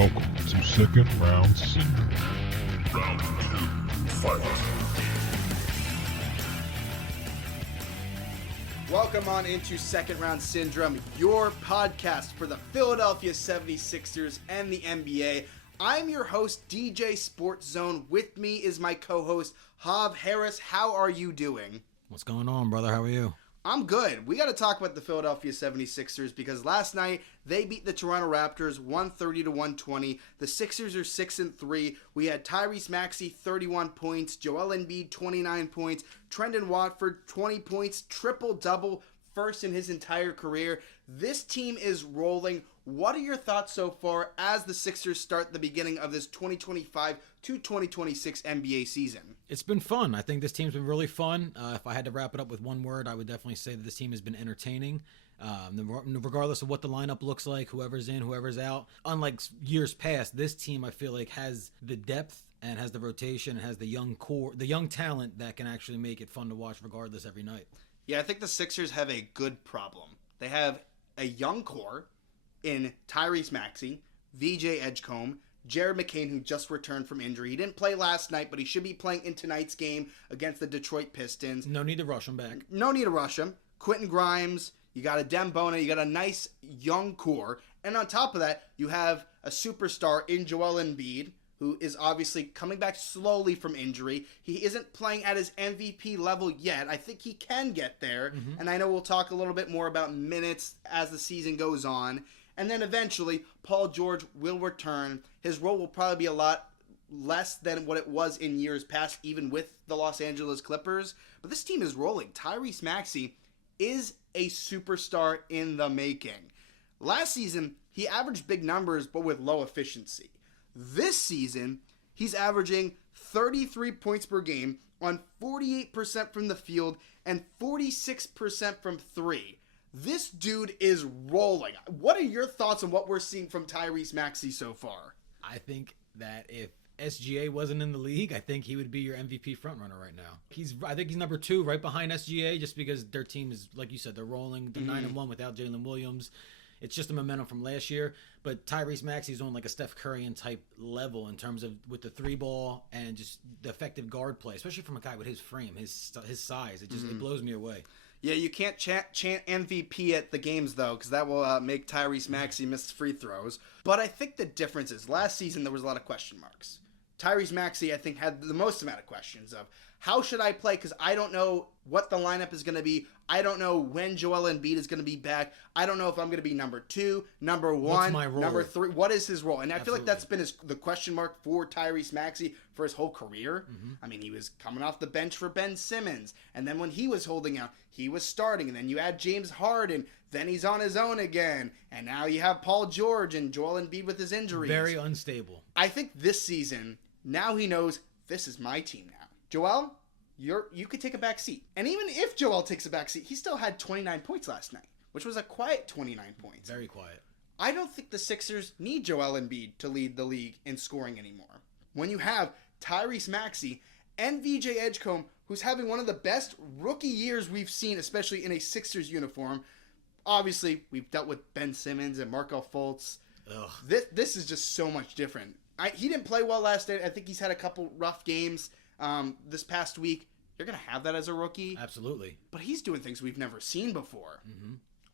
Welcome to Second Round Syndrome. Round 2, fight. Welcome on into Second Round Syndrome, your podcast for the Philadelphia 76ers and the NBA. I'm your host, DJ Sports Zone. With me is my co-host, Hav Harris. How are you doing? What's going on, brother? How are you? I'm good. We got to talk about the Philadelphia 76ers because last night they beat the Toronto Raptors 130-120. The Sixers are 6-3. We had Tyrese Maxey 31 points, Joel Embiid 29 points, Trendon Watford 20 points, triple-double, first in his entire career. This team is rolling. What are your thoughts so far as the Sixers start the beginning of this 2025 to 2026 NBA season? It's been fun. I think this team's been really fun. If I had to wrap it up with one word, I would definitely say that this team has been entertaining. Regardless of what the lineup looks like, whoever's in, whoever's out. Unlike years past, this team I feel like has the depth and has the rotation and has the young core, the young talent that can actually make it fun to watch regardless every night. Yeah, I think the Sixers have a good problem. They have a young core in Tyrese Maxey, VJ Edgecombe, Jared McCain, who just returned from injury. He didn't play last night, but he should be playing in tonight's game against the Detroit Pistons. No need to rush him back. No need to rush him. Quentin Grimes, you got a Dembona, you got a nice young core. And on top of that, you have a superstar in Joel Embiid, who is obviously coming back slowly from injury. He isn't playing at his MVP level yet. I think he can get there. And I know we'll talk a little bit more about minutes as the season goes on. And then eventually, Paul George will return. His role will probably be a lot less than what it was in years past, even with the Los Angeles Clippers. But this team is rolling. Tyrese Maxey is a superstar in the making. Last season, he averaged big numbers, but with low efficiency. This season, he's averaging 33 points per game on 48% from the field and 46% from three. This dude is rolling. What are your thoughts on what we're seeing from Tyrese Maxey so far? I think that if SGA wasn't in the league, I think he would be your MVP frontrunner right now. I think he's number 2 right behind SGA just because their team is, like you said, they're rolling. They're 9-1 without Jalen Williams. It's just the momentum from last year. But Tyrese Maxey's on like a Steph Curry type level in terms of with the 3-ball and just the effective guard play, especially from a guy with his frame, his size. It blows me away. Yeah, you can't chant MVP at the games, though, because that will make Tyrese Maxey miss free throws. But I think the difference is last season there was a lot of question marks. Tyrese Maxey, I think, had the most amount of questions of how should I play because I don't know what the lineup is going to be. I don't know when Joel Embiid is going to be back. I don't know if I'm going to be number 2, number 1, What's my role? number 3. What is his role? And I feel like Absolutely. that's been the question mark for Tyrese Maxey for his whole career. I mean, he was coming off the bench for Ben Simmons. And then when he was holding out, he was starting. And then you add James Harden. Then he's on his own again. And now you have Paul George and Joel Embiid with his injuries. Very unstable. I think this season, now he knows this is my team now. Joel, you could take a back seat. And even if Joel takes a back seat, he still had 29 points last night, which was a quiet 29 points. Very quiet. I don't think the Sixers need Joel Embiid to lead the league in scoring anymore. When you have Tyrese Maxey and VJ Edgecombe, who's having one of the best rookie years we've seen, especially in a Sixers uniform. Obviously, we've dealt with Ben Simmons and Markelle Fultz. Ugh. This is just so much different. He didn't play well last night. I think he's had a couple rough games this past week. You're going to have that as a rookie. Absolutely. But he's doing things we've never seen before.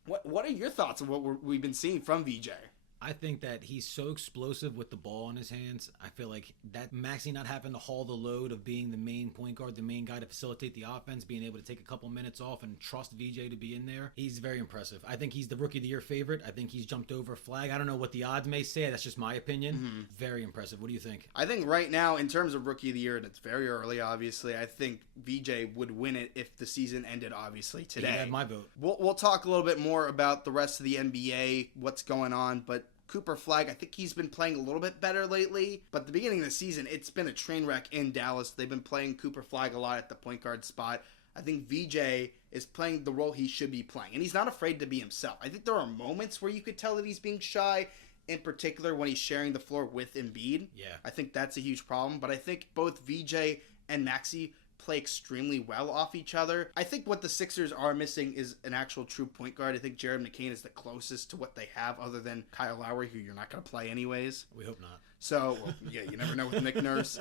What are your thoughts on what we've been seeing from VJ? I think that he's so explosive with the ball in his hands. I feel like that Maxey not having to haul the load of being the main point guard, the main guy to facilitate the offense, being able to take a couple minutes off and trust VJ to be in there. He's very impressive. I think he's the Rookie of the Year favorite. I think he's jumped over Flag. I don't know what the odds may say. That's just my opinion. Very impressive. What do you think? I think right now, in terms of Rookie of the Year, and it's very early, obviously, I think VJ would win it if the season ended, obviously, today. He had my vote. We'll talk a little bit more about the rest of the NBA, what's going on, but Cooper Flag, I think he's been playing a little bit better lately. But at the beginning of the season, it's been a train wreck in Dallas. They've been playing Cooper Flag a lot at the point guard spot. I think VJ is playing the role he should be playing. And he's not afraid to be himself. I think there are moments where you could tell that he's being shy, in particular when he's sharing the floor with Embiid. Yeah. I think that's a huge problem. But I think both VJ and Maxey play extremely well off each other. I think what the Sixers are missing is an actual true point guard. I think Jared McCain is the closest to what they have other than Kyle Lowry, who you're not going to play anyways. We hope not. So, well, yeah, you never know with Nick Nurse.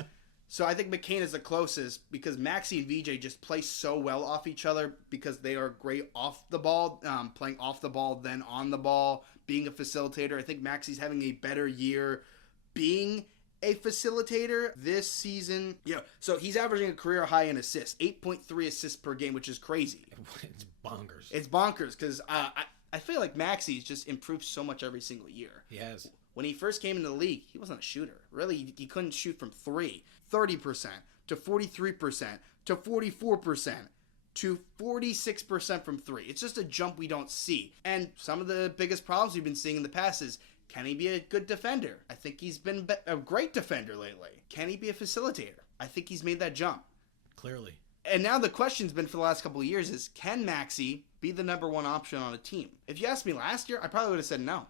So I think McCain is the closest because Maxey and VJ just play so well off each other because they are great off the ball, playing off the ball, then on the ball, being a facilitator. I think Maxey's having a better year being a facilitator this season. Yeah, so he's averaging a career high in assists, 8.3 assists per game, which is crazy. It's bonkers. It's bonkers because I feel like Maxey's just improved so much every single year. He has. When he first came into the league, he wasn't a shooter. Really, he couldn't shoot from 30% to 43% to 44% to 46% from 3. It's just a jump we don't see. And some of the biggest problems we've been seeing in the past is, can he be a good defender? I think he's been a great defender lately. Can he be a facilitator? I think he's made that jump. Clearly. And now the question's been for the last couple of years is, can Maxey be the number one option on a team? If you asked me last year, I probably would have said no.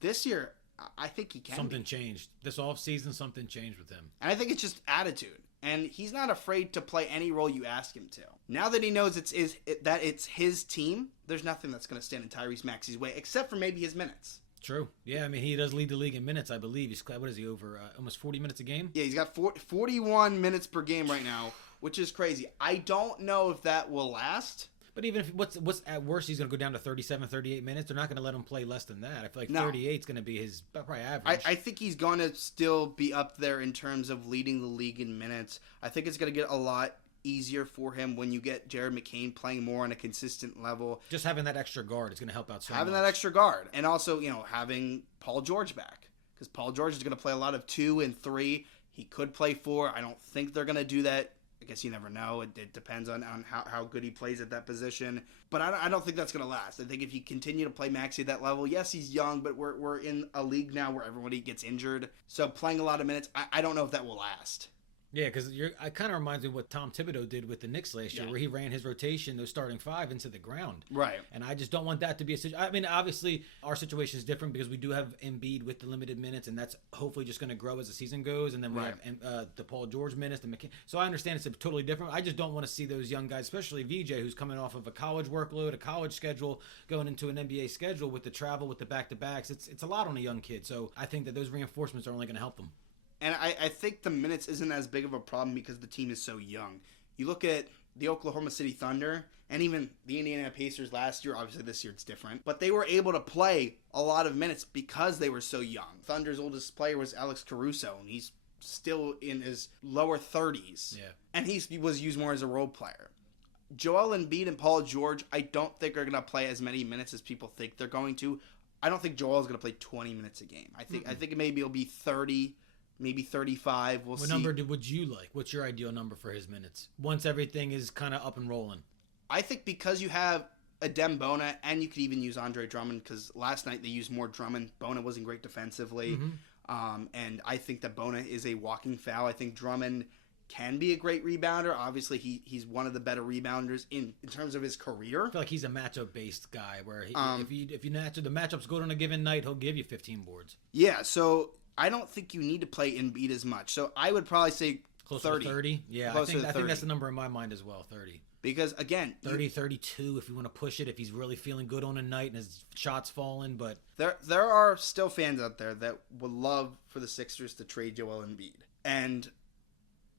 This year, I think he can. Something changed. This offseason, something changed with him. And I think it's just attitude. And he's not afraid to play any role you ask him to. Now that he knows that it's his team, there's nothing that's going to stand in Tyrese Maxey's way, except for maybe his minutes. True. Yeah, I mean, he does lead the league in minutes, I believe. What is he, over almost 40 minutes a game? Yeah, he's got 41 minutes per game right now, which is crazy. I don't know if that will last. But even if what's at worst, he's going to go down to 37, 38 minutes. They're not going to let him play less than that. I feel like 38 is going to be his probably average. I think he's going to still be up there in terms of leading the league in minutes. I think it's going to get a lot easier for him when you get Jared McCain playing more on a consistent level. Just having that extra guard is going to help out so much. Having that extra guard. And also, having Paul George back. Because Paul George is going to play a lot of 2 and 3. He could play 4. I don't think they're going to do that. I guess you never know. It depends on how good he plays at that position. But I don't think that's going to last. I think if you continue to play Maxey at that level, yes, he's young, but we're in a league now where everybody gets injured. So playing a lot of minutes, I don't know if that will last. Yeah, because it kind of reminds me of what Tom Thibodeau did with the Knicks last year, where he ran his rotation, those starting 5, into the ground. Right. And I just don't want that to be a situation. I mean, obviously, our situation is different because we do have Embiid with the limited minutes, and that's hopefully just going to grow as the season goes. And then we have the Paul George minutes, the McCain. So I understand it's totally different. I just don't want to see those young guys, especially VJ, who's coming off of a college workload, a college schedule, going into an NBA schedule with the travel, with the back-to-backs. It's a lot on a young kid. So I think that those reinforcements are only going to help them. And I think the minutes isn't as big of a problem because the team is so young. You look at the Oklahoma City Thunder and even the Indiana Pacers last year. Obviously, this year it's different. But they were able to play a lot of minutes because they were so young. Thunder's oldest player was Alex Caruso, and he's still in his lower 30s. Yeah. And he was used more as a role player. Joel Embiid and Paul George, I don't think are going to play as many minutes as people think they're going to. I don't think Joel's going to play 20 minutes a game. I think maybe it'll be 30, maybe 35. We'll see. What number would you like? What's your ideal number for his minutes once everything is kind of up and rolling? I think because you have Adem Bona, and you could even use Andre Drummond, because last night they used more Drummond. Bona wasn't great defensively. And I think that Bona is a walking foul. I think Drummond can be a great rebounder. Obviously, he's one of the better rebounders in terms of his career. I feel like he's a matchup-based guy where if you match the matchups good on a given night, he'll give you 15 boards. Yeah, so I don't think you need to play Embiid as much. So I would probably say Closer 30. to 30? Yeah, I think that's the number in my mind as well, 30. Because, again... 30, 32 if you want to push it, if he's really feeling good on a night and his shot's falling, but... There are still fans out there that would love for the Sixers to trade Joel Embiid. And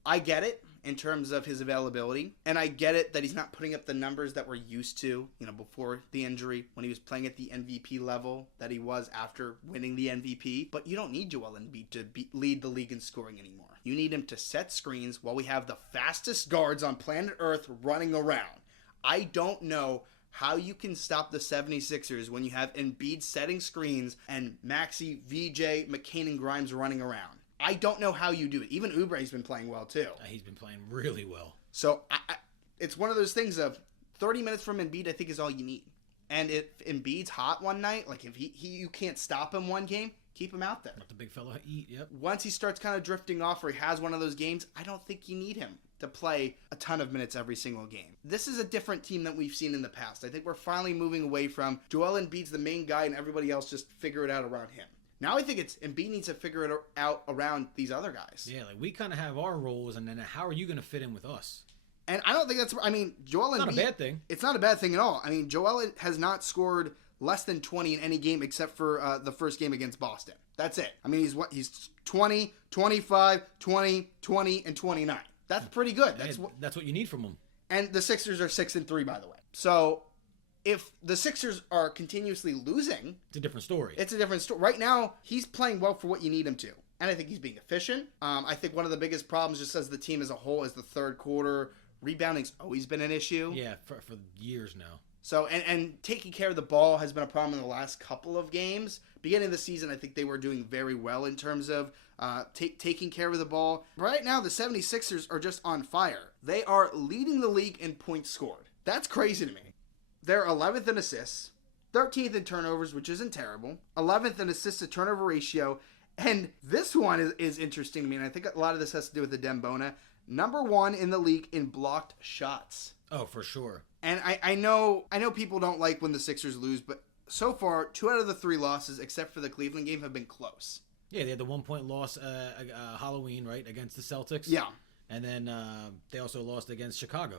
I get it in terms of his availability, and I get it that he's not putting up the numbers that we're used to, before the injury, when he was playing at the MVP level that he was after winning the MVP. But you don't need Joel Embiid to lead the league in scoring anymore. You need him to set screens while we have the fastest guards on planet Earth running around. I don't know how you can stop the 76ers when you have Embiid setting screens and Maxey, VJ, McCain, and Grimes running around. I don't know how you do it. Even Oubre's been playing well, too. He's been playing really well. So, it's one of those things of 30 minutes from Embiid, I think, is all you need. And if Embiid's hot one night, like if you can't stop him one game, keep him out there. Let the big fella eat, yep. Once he starts kind of drifting off or he has one of those games, I don't think you need him to play a ton of minutes every single game. This is a different team than we've seen in the past. I think we're finally moving away from Joel Embiid's the main guy and everybody else just figure it out around him. Now I think Embiid needs to figure it out around these other guys. Yeah, like we kind of have our roles, and then how are you going to fit in with us? And I don't think that's, I mean, Joel Embiid. Not a bad thing. It's not a bad thing at all. I mean, Joel has not scored less than 20 in any game except for the first game against Boston. That's it. I mean, he's 20, 25, 20, 20, and 29. That's pretty good. That's what you need from him. And the Sixers are 6-3, by the way. So if the Sixers are continuously losing, it's a different story. It's a different story. Right now, he's playing well for what you need him to. And I think he's being efficient. I think one of the biggest problems, just as the team as a whole, is the third quarter. Rebounding's always been an issue. Yeah, for years now. So, and taking care of the ball has been a problem in the last couple of games. Beginning of the season, I think they were doing very well in terms of taking care of the ball. Right now, the 76ers are just on fire. They are leading the league in points scored. That's crazy to me. They're 11th in assists, 13th in turnovers, which isn't terrible, 11th in assist to turnover ratio, and this one is interesting to me, and I think a lot of this has to do with the Dembona. Number 1 in the league in blocked shots. Oh, for sure. And I know people don't like when the Sixers lose, but so far, 2 out of the 3 losses, except for the Cleveland game, have been close. Yeah, they had the 1-point loss Halloween, right, against the Celtics. Yeah. And then they also lost against Chicago.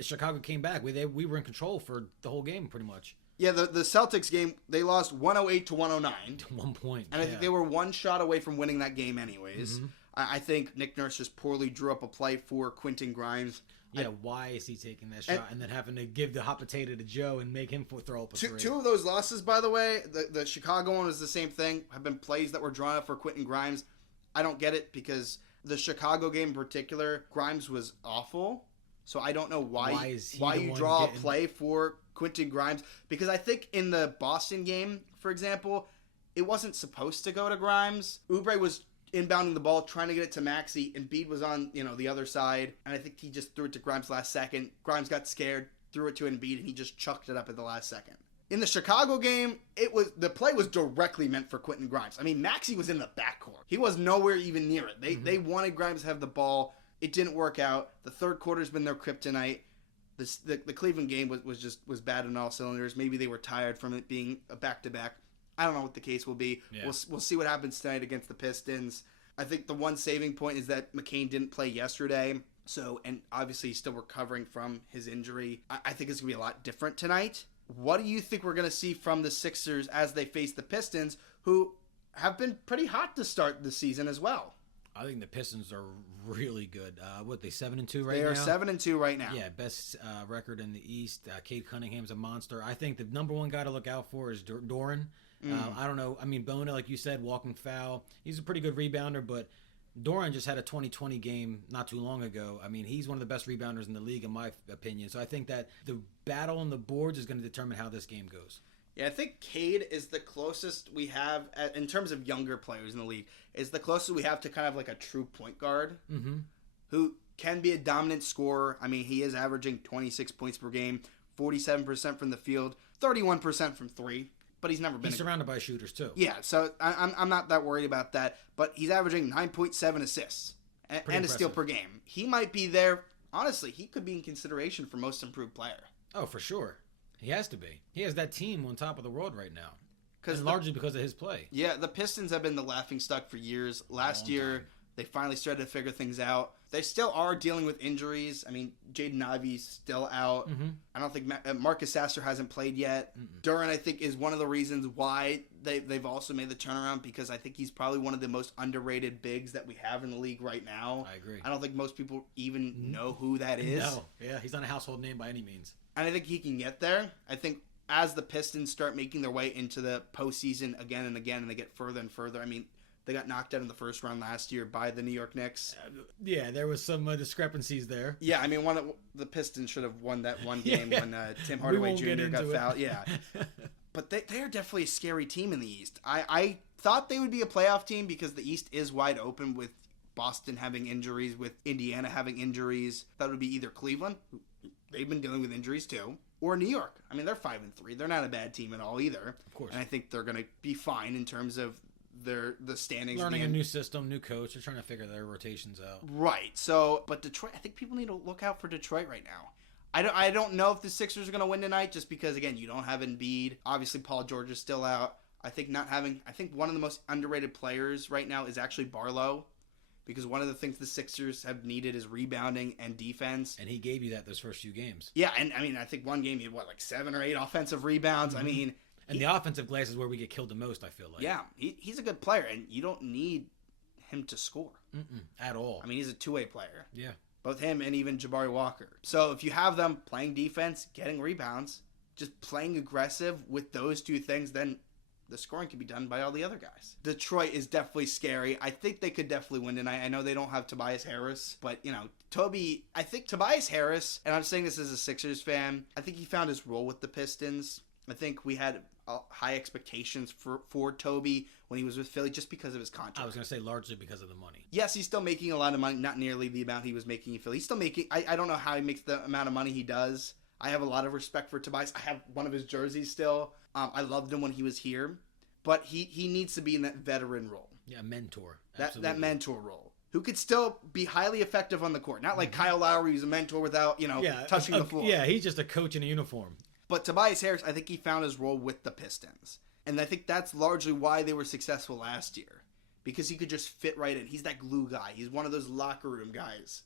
Chicago came back. We were in control for the whole game, pretty much. Yeah, the Celtics game, they lost 108 to 109. To 1 point. And I think they were 1 shot away from winning that game anyways. Mm-hmm. I think Nick Nurse just poorly drew up a play for Quentin Grimes. Yeah, why is he taking that shot and then having to give the hot potato to Joe and make him throw up a three? 2 of those losses, by the way, the Chicago one was the same thing, have been plays that were drawn up for Quentin Grimes. I don't get it because the Chicago game in particular, Grimes was awful. So I don't know why you draw a play for Quentin Grimes. Because I think in the Boston game, for example, it wasn't supposed to go to Grimes. Oubre was inbounding the ball, trying to get it to Maxey. Embiid was on, the other side. And I think he just threw it to Grimes last second. Grimes got scared, threw it to Embiid, and he just chucked it up at the last second. In the Chicago game, the play was directly meant for Quentin Grimes. I mean, Maxey was in the backcourt. He was nowhere even near it. They wanted Grimes to have the ball. It didn't work out. The third quarter's been their kryptonite. The Cleveland game was bad in all cylinders. Maybe they were tired from it being a back-to-back. I don't know what the case will be. Yeah. We'll see what happens tonight against the Pistons. I think the one saving point is that McCain didn't play yesterday. So, and obviously he's still recovering from his injury. I think it's going to be a lot different tonight. What do you think we're going to see from the Sixers as they face the Pistons, who have been pretty hot to start the season as well? I think the Pistons are really good. They 7-2 right now? They are 7-2 right now. Yeah, best record in the East. Cade Cunningham's a monster. I think the number 1 guy to look out for is Doran. I don't know. I mean, Bona, like you said, walking foul. He's a pretty good rebounder, but Doran just had a 20-20 game not too long ago. I mean, he's one of the best rebounders in the league, in my opinion. So I think that the battle on the boards is going to determine how this game goes. Yeah, I think Cade is the closest we have, in terms of younger players in the league, is the closest we have to kind of like a true point guard who can be a dominant scorer. I mean, he is averaging 26 points per game, 47% from the field, 31% from 3. But he's never been. He's surrounded by shooters too. Yeah, so I'm not that worried about that. But he's averaging 9.7 assists and a steal per game. He might be there. Honestly, he could be in consideration for most improved player. Oh, for sure. He has to be. He has that team on top of the world right now. Largely because of his play. Yeah, the Pistons have been the laughingstock for years. Last year, they finally started to figure things out. They still are dealing with injuries. I mean, Jaden Ivey's still out. I don't think Marcus Sasser hasn't played yet. Duran, I think, is one of the reasons why they've also made the turnaround, because I think he's probably one of the most underrated bigs that we have in the league right now. I agree. I don't think most people even know who that is. No. Yeah, he's not a household name by any means. And I think he can get there. I think as the Pistons start making their way into the postseason again and again, and they get further and further, I mean, they got knocked out in the first round last year by the New York Knicks. Yeah, there was some discrepancies there. Yeah, I mean, the Pistons should have won that one game when Tim Hardaway Jr. got fouled. Yeah, but they are definitely a scary team in the East. I thought they would be a playoff team because the East is wide open with Boston having injuries, with Indiana having injuries. That would be either Cleveland, who they've been dealing with injuries too, or New York. I mean, they're 5-3. They're not a bad team at all either. Of course. And I think they're going to be fine in terms of the standings. Learning a new system, new coach. They're trying to figure their rotations out. Right. So, but Detroit, I think people need to look out for Detroit right now. I don't know if the Sixers are going to win tonight, just because, again, you don't have Embiid. Obviously, Paul George is still out. I think one of the most underrated players right now is actually Barlow. because one of the things the Sixers have needed is rebounding and defense. And he gave you that those first few games. Yeah, and I mean, I think one game he had, like 7 or 8 offensive rebounds. I mean... And the offensive glass is where we get killed the most, I feel like. Yeah, he's a good player, and you don't need him to score. At all. I mean, he's a two-way player. Yeah. Both him and even Jabari Walker. So if you have them playing defense, getting rebounds, just playing aggressive with those two things, then the scoring can be done by all the other guys. Detroit is definitely scary. I think they could definitely win tonight. I know they don't have Tobias Harris, but, I think Tobias Harris, and I'm saying this as a Sixers fan, I think he found his role with the Pistons. I think we had high expectations for Toby when he was with Philly just because of his contract. I was going to say largely because of the money. Yes, he's still making a lot of money, not nearly the amount he was making in Philly. He's still making, I don't know how he makes the amount of money he does. I have a lot of respect for Tobias. I have one of his jerseys still. I loved him when he was here. But he needs to be in that veteran role. Yeah, mentor. That mentor role. Who could still be highly effective on the court. Not like Kyle Lowry, who's a mentor without, touching the floor. Yeah, he's just a coach in a uniform. But Tobias Harris, I think he found his role with the Pistons. And I think that's largely why they were successful last year. Because he could just fit right in. He's that glue guy. He's one of those locker room guys.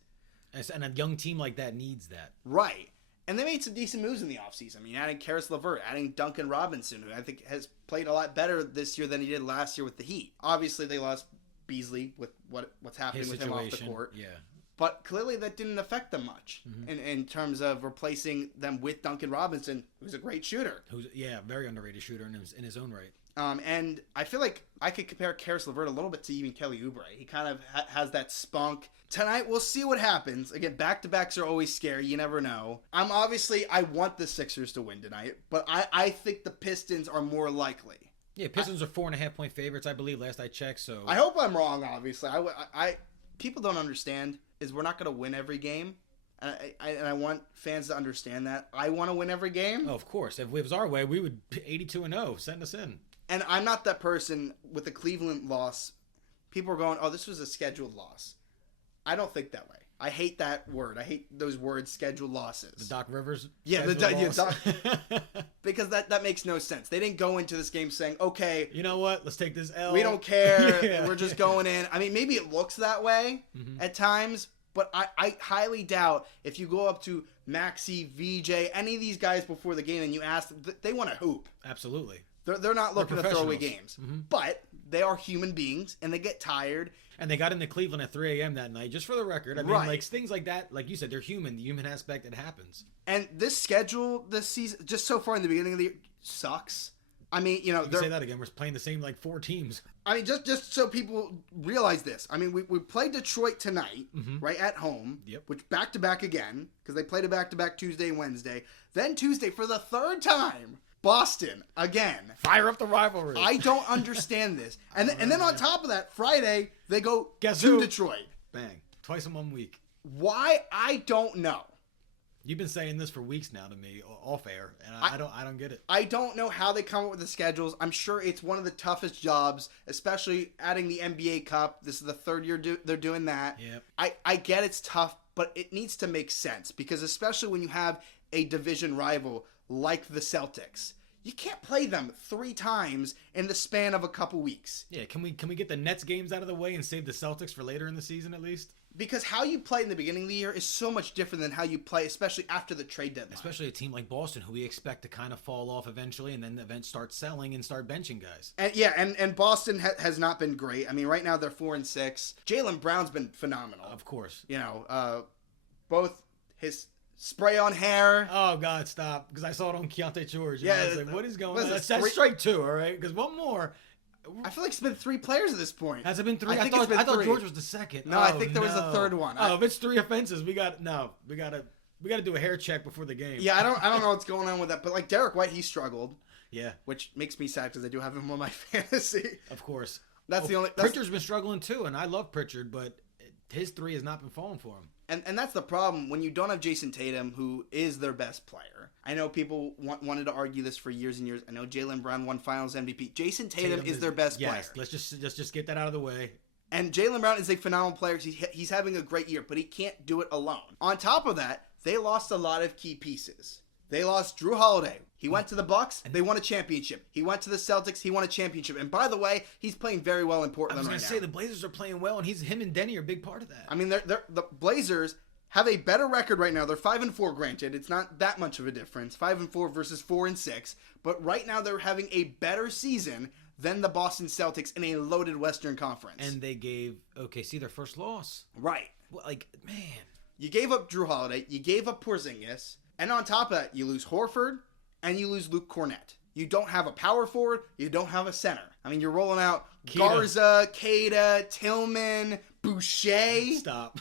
And a young team like that needs that. Right. And they made some decent moves in the offseason. I mean, adding Karis LeVert, adding Duncan Robinson, who I think has played a lot better this year than he did last year with the Heat. Obviously, they lost Beasley with what's happening with him off the court. Yeah. But clearly that didn't affect them much in terms of replacing them with Duncan Robinson, who's a great shooter. Very underrated shooter in his own right. And I feel like I could compare Karis LeVert a little bit to even Kelly Oubre. He kind of has that spunk. Tonight, we'll see what happens. Again, back-to-backs are always scary. You never know. I want the Sixers to win tonight, but I think the Pistons are more likely. Yeah, Pistons are 4.5-point favorites, I believe, last I checked. So I hope I'm wrong, obviously. People don't understand is we're not going to win every game. And I want fans to understand that. I want to win every game. Oh, of course. If it was our way, we would 82-0. Send us in. And I'm not that person with the Cleveland loss. People are going, oh, this was a scheduled loss. I don't think that way. I hate that word. I hate those words, scheduled losses. The Doc Rivers? Yeah, because that makes no sense. They didn't go into this game saying, okay. You know what? Let's take this L. We don't care. Yeah. We're just going in. I mean, maybe it looks that way at times, but I highly doubt if you go up to Maxey, VJ, any of these guys before the game and you ask them, they want to hoop. Absolutely. They're not looking to throw away games. But they are human beings, and they get tired. And they got into Cleveland at 3 a.m. that night, just for the record. I mean, like things like that, like you said, they're human. The human aspect, it happens. And this schedule, this season, just so far in the beginning of the year, sucks. I mean, you say that again. We're playing the same, 4 teams. I mean, just so people realize this. I mean, we played Detroit tonight, right, at home. Yep. Which back-to-back again, because they played a back-to-back Tuesday and Wednesday. Then Tuesday, for the third time, Boston again. Fire up the rivalry. I don't understand this. And then on top of that, Friday they go Guess to who? Detroit. Bang. Twice in 1 week. Why? I don't know. You've been saying this for weeks now to me, off air, and I don't get it. I don't know how they come up with the schedules. I'm sure it's one of the toughest jobs, especially adding the NBA Cup. This is the third year they're doing that. Yep. I get it's tough, but it needs to make sense because especially when you have a division rival like the Celtics, you can't play them 3 times in the span of a couple weeks. Yeah, can we get the Nets games out of the way and save the Celtics for later in the season at least? Because how you play in the beginning of the year is so much different than how you play, especially after the trade deadline. Especially a team like Boston, who we expect to kind of fall off eventually, and then the event start selling and start benching guys. And Boston has not been great. I mean, right now they're 4-6. Jaylen Brown's been phenomenal. Of course. Both his spray on hair. Oh God, stop! Because I saw it on Keontae George. Yeah, I was like, what is going on? That's three... strike 2, all right? Because one more. I feel like it's been 3 players at this point. Has it been 3? I thought George was the second. No, I think there was a third one. If it's 3 offenses, we got to do a hair check before the game. Yeah, I don't know what's going on with that, but like Derek White, he struggled. Yeah, which makes me sad because I do have him on my fantasy. Of course, that's the only. Pritchard's been struggling too, and I love Pritchard, but his 3 has not been falling for him. And that's the problem when you don't have Jason Tatum, who is their best player. I know people wanted to argue this for years and years. I know Jaylen Brown won Finals MVP. Jason Tatum is their best player. Yes, let's just get that out of the way. And Jaylen Brown is a phenomenal player. He's having a great year, but he can't do it alone. On top of that, they lost a lot of key pieces. They lost Drew Holiday. He went to the Bucks. They won a championship. He went to the Celtics. He won a championship. And by the way, he's playing very well in Portland right now. I was going to say, the Blazers are playing well, and him and Denny are a big part of that. I mean, the Blazers have a better record right now. They're 5-4, granted. It's not that much of a difference. 5-4 versus 4-6. But right now they're having a better season than the Boston Celtics in a loaded Western Conference. And they gave OKC their first loss. Right. Well, like, man. You gave up Drew Holiday. You gave up Porzingis. And on top of that, you lose Horford and you lose Luke Cornett. You don't have a power forward. You don't have a center. I mean, you're rolling out Garza, Queta, Tillman, Boucher. Stop.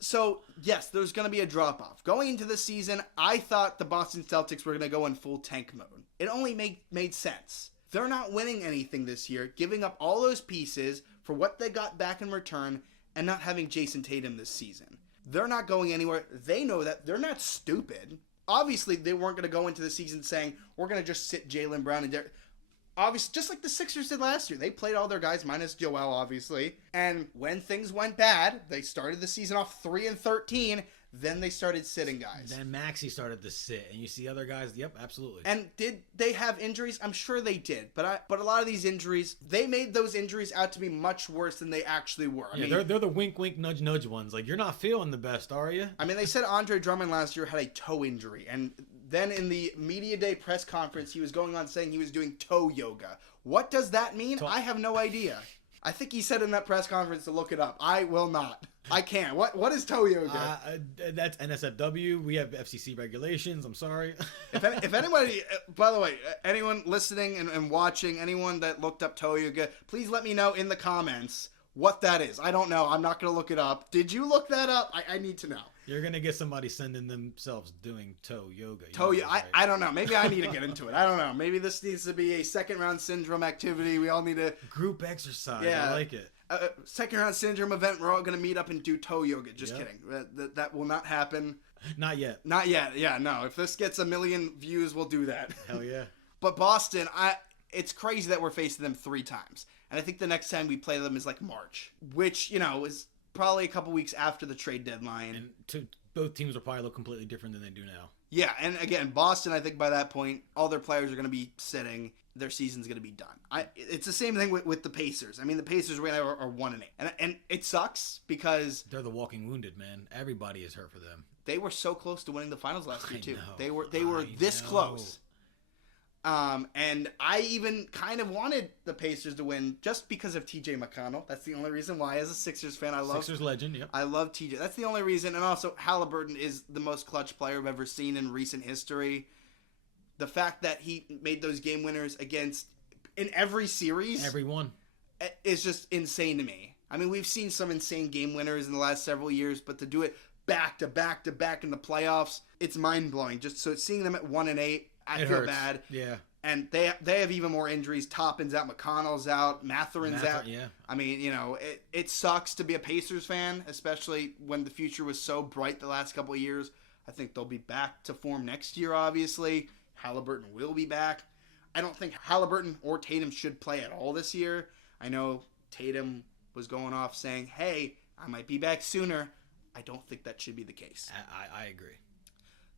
So, yes, there's going to be a drop-off. Going into the season, I thought the Boston Celtics were going to go in full tank mode. It only made sense. They're not winning anything this year, giving up all those pieces for what they got back in return and not having Jason Tatum this season. They're not going anywhere. They know that. They're not stupid. Obviously, they weren't going to go into the season saying, we're going to just sit Jaylen Brown and Derek. Obviously, just like the Sixers did last year. They played all their guys, minus Joel, obviously. And when things went bad, they started the season off 3-13. Then they started sitting guys. Then Maxey started to sit, and you see other guys. Yep, absolutely. And did they have injuries? I'm sure they did. But a lot of these injuries, they made those injuries out to be much worse than they actually were. I mean, they're the wink, wink, nudge, nudge ones. Like, you're not feeling the best, are you? I mean, they said Andre Drummond last year had a toe injury, and then in the media day press conference, he was going on saying he was doing toe yoga. What does that mean? I have no idea. I think he said in that press conference to look it up. I will not. I can't. What is toe yoga? That's NSFW. We have FCC regulations. I'm sorry. If anybody, by the way, anyone listening and watching, anyone that looked up toe yoga, please let me know in the comments what that is. I don't know. I'm not going to look it up. Did you look that up? I need to know. You're going to get somebody sending themselves doing toe yoga. Toe yoga. Right? I don't know. Maybe I need to get into it. I don't know. Maybe this needs to be a second round syndrome activity. We all need to. Group exercise. Yeah. I like it. Second round syndrome event. We're all going to meet up and do toe yoga. Just kidding. That will not happen. Not yet. Not yet. Yeah, no. If this gets 1 million views, we'll do that. Hell yeah. But Boston, it's crazy that we're facing them 3 times. And I think the next time we play them is like March, which, is probably a couple weeks after the trade deadline. And both teams will probably look completely different than they do now. Yeah, and again, Boston, I think by that point, all their players are going to be sitting. Their season's going to be done. It's the same thing with the Pacers. I mean, the Pacers right now are 1-8. And it sucks because... They're the walking wounded, man. Everybody is hurt for them. They were so close to winning the finals last year, too. Know. They were this close. And I even kind of wanted the Pacers to win just because of TJ McConnell. That's the only reason why. As a Sixers fan, I love Sixers legend. Yep. I love TJ. That's the only reason. And also, Halliburton is the most clutch player I've ever seen in recent history. The fact that he made those game winners in every series, every one, is just insane to me. I mean, we've seen some insane game winners in the last several years, but to do it back to back to back in the playoffs, it's mind blowing. Just so seeing them at 1-8. I feel bad. Yeah. And they have even more injuries. Toppin's out, McConnell's out, Matherin's out. Yeah. I mean, it sucks to be a Pacers fan, especially when the future was so bright the last couple of years. I think they'll be back to form next year, obviously. Halliburton will be back. I don't think Halliburton or Tatum should play at all this year. I know Tatum was going off saying, hey, I might be back sooner. I don't think that should be the case. I agree.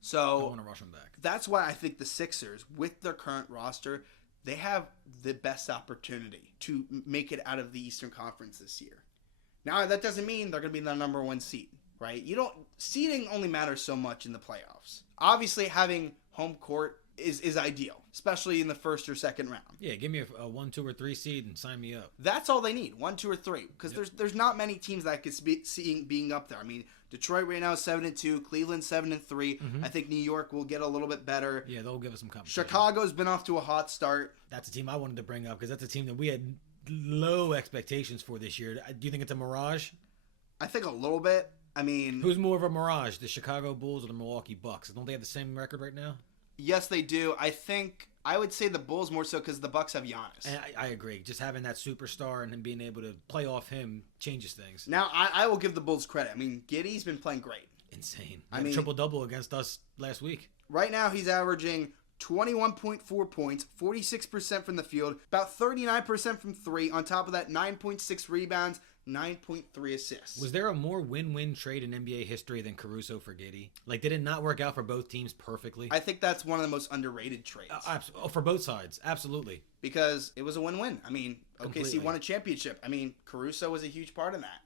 So I want to rush them back. That's why I think the Sixers, with their current roster, they have the best opportunity to make it out of the Eastern Conference this year. Now, that doesn't mean they're going to be the number 1 seed, right? Seeding only matters so much in the playoffs. Obviously, having home court is ideal, especially in the first or second round. Yeah, give me a 1, 2, or 3 seed and sign me up. That's all they need, 1, 2, or 3, because there's not many teams that I could see being up there. I mean, Detroit right now is 7-2, Cleveland 7-3. Mm-hmm. I think New York will get a little bit better. Yeah, they'll give us some competition. Chicago's been off to a hot start. That's a team I wanted to bring up because that's a team that we had low expectations for this year. Do you think it's a mirage? I think a little bit. I mean, who's more of a mirage, the Chicago Bulls or the Milwaukee Bucks? Don't they have the same record right now? Yes, they do. I would say the Bulls more so because the Bucks have Giannis. And I agree. Just having that superstar and him being able to play off him changes things. Now, I will give the Bulls credit. I mean, Giddey's been playing great. Insane. I mean, triple-double against us last week. Right now, he's averaging 21.4 points, 46% from the field, about 39% from three. On top of that, 9.6 rebounds, 9.3 assists. Was there a more win-win trade in NBA history than Caruso for Giddey? Like, did it not work out for both teams perfectly? I think that's one of the most underrated trades. For both sides, absolutely. Because it was a win-win. I mean, Completely. OKC won a championship. I mean, Caruso was a huge part of that.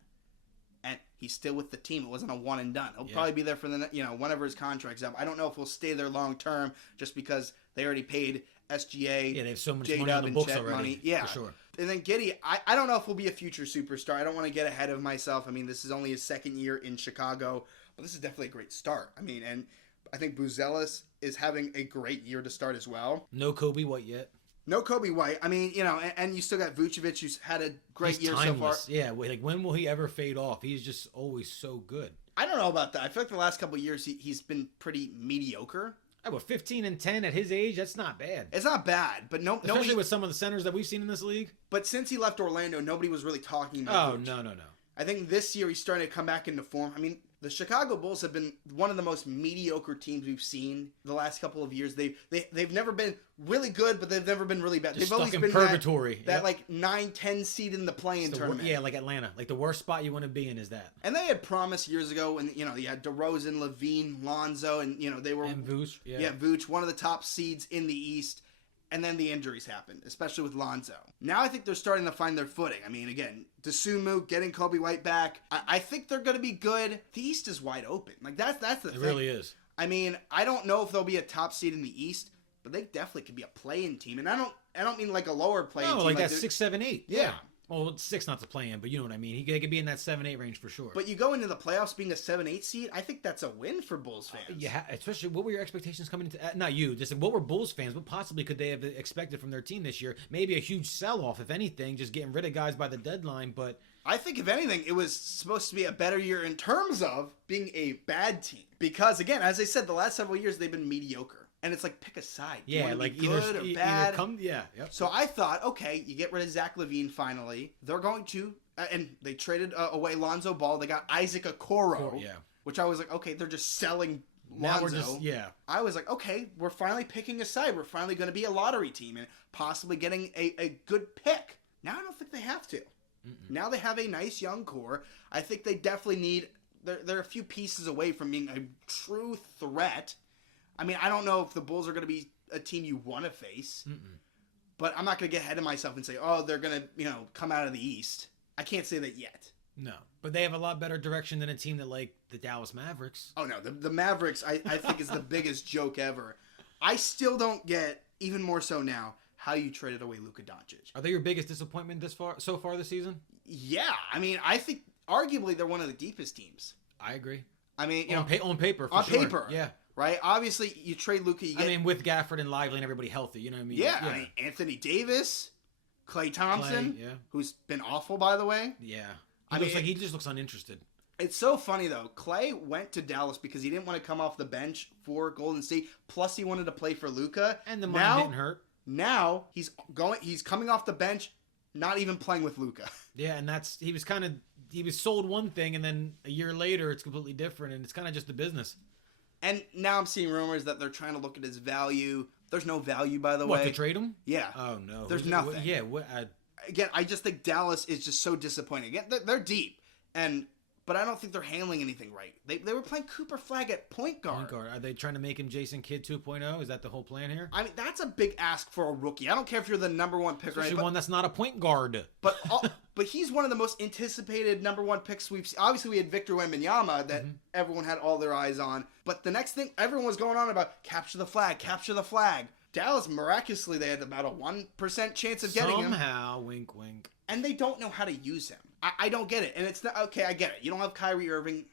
And he's still with the team. It wasn't a one and done. He'll probably be there for the, whenever his contract's up. I don't know if he'll stay there long term just because they already paid SGA. Yeah, they have so much J-Dub money on the and books Chet already. money. Yeah, for sure. And then Giddey, I don't know if he'll be a future superstar. I don't want to get ahead of myself. I mean, this is only his second year in Chicago, but this is definitely a great start. I mean, and I think Buzelis is having a great year to start as well. No Kobe White yet. No Kobe White. I mean, and you still got Vucevic, who's had a great year timeless. so far. Yeah, like when will he ever fade off? He's just always so good. I don't know about that. I feel like the last couple of years he's been pretty mediocre. Oh, but 15 and 10 at his age, that's not bad. It's not bad, but Especially with some of the centers that we've seen in this league. But since he left Orlando, nobody was really talking about Oh, Vooch. no. I think this year he's starting to come back into form. I mean, the Chicago Bulls have been one of the most mediocre teams we've seen the last couple of years. They've never been really good, but they've never been really bad. Just they've always stuck in been purgatory. that like 9-10 seed in the play-in tournament. Yeah, like Atlanta. Like the worst spot you want to be in is that. And they had promised years ago when, you had DeRozan, Levine, Lonzo, and, they were... And Vooch. Yeah, Vooch, one of the top seeds in the East. And then the injuries happened, especially with Lonzo. Now I think they're starting to find their footing. I mean, again, Dosunmu, getting Kobe White back. I think they're going to be good. The East is wide open. Like, that's the thing. It really is. I mean, I don't know if they'll be a top seed in the East, but they definitely could be a play-in team. And I don't mean like a lower play-in team. No, like that 6, 7, 8. Yeah. Well, 6 not to play in, but you know what I mean. They could be in that 7, 8 range for sure. But you go into the playoffs being a 7-8 seed, I think that's a win for Bulls fans. Yeah, especially what were your expectations coming into? Not you, just what were Bulls fans? What possibly could they have expected from their team this year? Maybe a huge sell-off, if anything, just getting rid of guys by the deadline. But I think, if anything, it was supposed to be a better year in terms of being a bad team. Because, again, as I said, the last several years they've been mediocre. And it's like, pick a side. You yeah, wanna like be good or bad. Yep. So I thought, okay, you get rid of Zach LaVine finally. They're going to, and they traded away Lonzo Ball. They got Isaac Okoro, which I was like, okay, they're just selling Lonzo. I was like, okay, we're finally picking a side. We're finally going to be a lottery team and possibly getting a good pick. Now I don't think they have to. Now they have a nice young core. I think they definitely need, they're a few pieces away from being a true threat. I mean, I don't know if the Bulls are going to be a team you want to face, but I'm not going to get ahead of myself and say, oh, they're going to, come out of the East. I can't say that yet. No, but they have a lot better direction than a team that like the Dallas Mavericks. Oh, no, the Mavericks, I think, is the biggest joke ever. I still don't get, even more so now, how you traded away Luka Doncic. Are they your biggest disappointment so far this season? Yeah, I mean, I think arguably they're one of the deepest teams. I agree. I mean, on paper, on sure. paper, yeah. Right? Obviously, you trade Luka. I mean, with Gafford and Lively and everybody healthy, you know what I mean? Yeah, I mean, Anthony Davis, Klay Thompson, who's been awful, by the way. Yeah. He just looks uninterested. It's so funny, though. Klay went to Dallas because he didn't want to come off the bench for Golden State. Plus, he wanted to play for Luka. And the money didn't hurt. Now, he's coming off the bench, not even playing with Luka. Yeah, and he was sold one thing, and then a year later, it's completely different, and it's kind of just the business. And now I'm seeing rumors that they're trying to look at his value. There's no value, by the way. What, to trade him? Yeah. Oh, no. There's nothing. Yeah. Again, I just think Dallas is just so disappointing. Again, they're deep, but I don't think they're handling anything right. They were playing Cooper Flag at point guard. Are they trying to make him Jason Kidd 2.0? Is that the whole plan here? I mean, that's a big ask for a rookie. I don't care if you're the number one pick, especially one that's not a point guard. But he's one of the most anticipated number one picks we've seen. Obviously, we had Victor Wembanyama that everyone had all their eyes on. But the next thing, everyone was going on about capture the flag, capture the flag. Dallas, miraculously, they had about a 1% chance of getting him. Somehow, wink, wink. And they don't know how to use him. I don't get it. And it's not, okay, I get it. You don't have Kyrie Irving.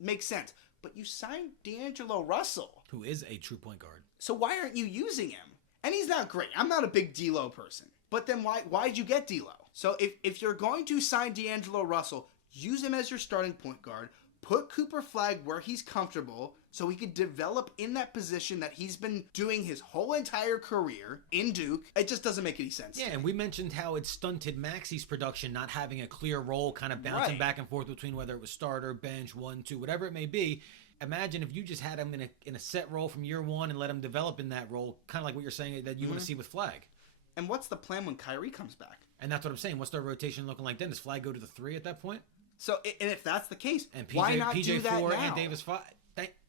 Makes sense. But you signed D'Angelo Russell. Who is a true point guard. So why aren't you using him? And he's not great. I'm not a big D'Lo person. But then why'd you get D'Lo? So if you're going to sign D'Angelo Russell, use him as your starting point guard. Put Cooper Flag where he's comfortable so he could develop in that position that he's been doing his whole entire career in Duke. It just doesn't make any sense. Yeah, and we mentioned how it stunted Maxey's production, not having a clear role, kind of bouncing back and forth between whether it was starter, bench, 1, 2, whatever it may be. imagine if you just had him in a set role from year one and let him develop in that role, kind of like what you're saying that you want to see with Flag. And what's the plan when Kyrie comes back? And that's what I'm saying. What's their rotation looking like then? Does Flag go to the 3 at that point? So, and if that's the case, and why not PJ do that 4 now? and Davis 5?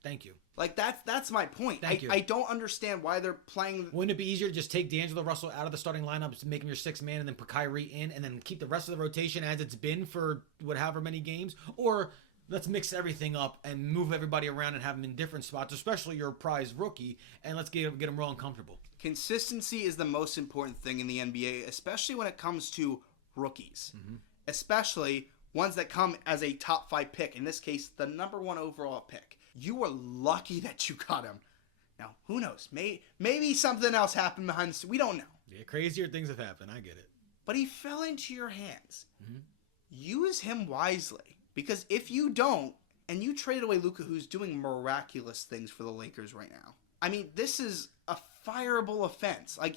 Thank you. Like, that's my point. Thank you. I don't understand why they're playing. Wouldn't it be easier to just take D'Angelo Russell out of the starting lineup, make him your 6th man, and then put Kyrie in, and then keep the rest of the rotation as it's been for however many games? Or let's mix everything up and move everybody around and have them in different spots, especially your prize rookie, and let's get them real uncomfortable. Consistency is the most important thing in the NBA, especially when it comes to rookies. Especially ones that come as a top 5 pick. In this case, the number 1 overall pick. You were lucky that you got him. Now, who knows? Maybe something else happened behind the scenes. We don't know. Yeah, crazier things have happened. I get it. But he fell into your hands. Use him wisely. Because if you don't, and you traded away Luka, who's doing miraculous things for the Lakers right now. I mean, this is a fireable offense. Like,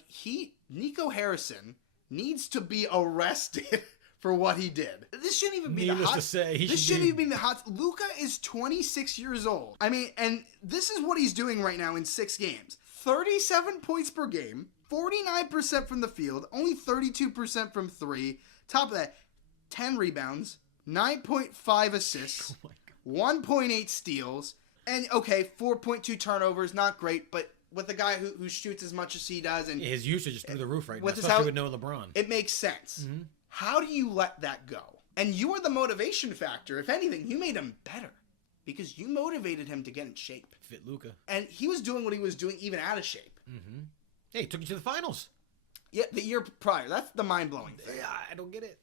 Nico Harrison needs to be arrested for what he did. This shouldn't even be Needless to say, this shouldn't even be the hot. Luka is 26 years old. I mean, and this is what he's doing right now in 6 games. 37 points per game, 49% from the field, only 32% from 3. Top of that, 10 rebounds, 9.5 assists, 1.8 steals, and okay, 4.2 turnovers, not great, but with a guy who shoots as much as he does, and his usage is through the roof right now, with especially with no LeBron. It makes sense. How do you let that go? And you were the motivation factor. If anything, you made him better because you motivated him to get in shape. Fit Luka. And he was doing what he was doing even out of shape. Hey, he took you to the finals. Yeah, the year prior. That's the mind-blowing thing. Yeah, I don't get it.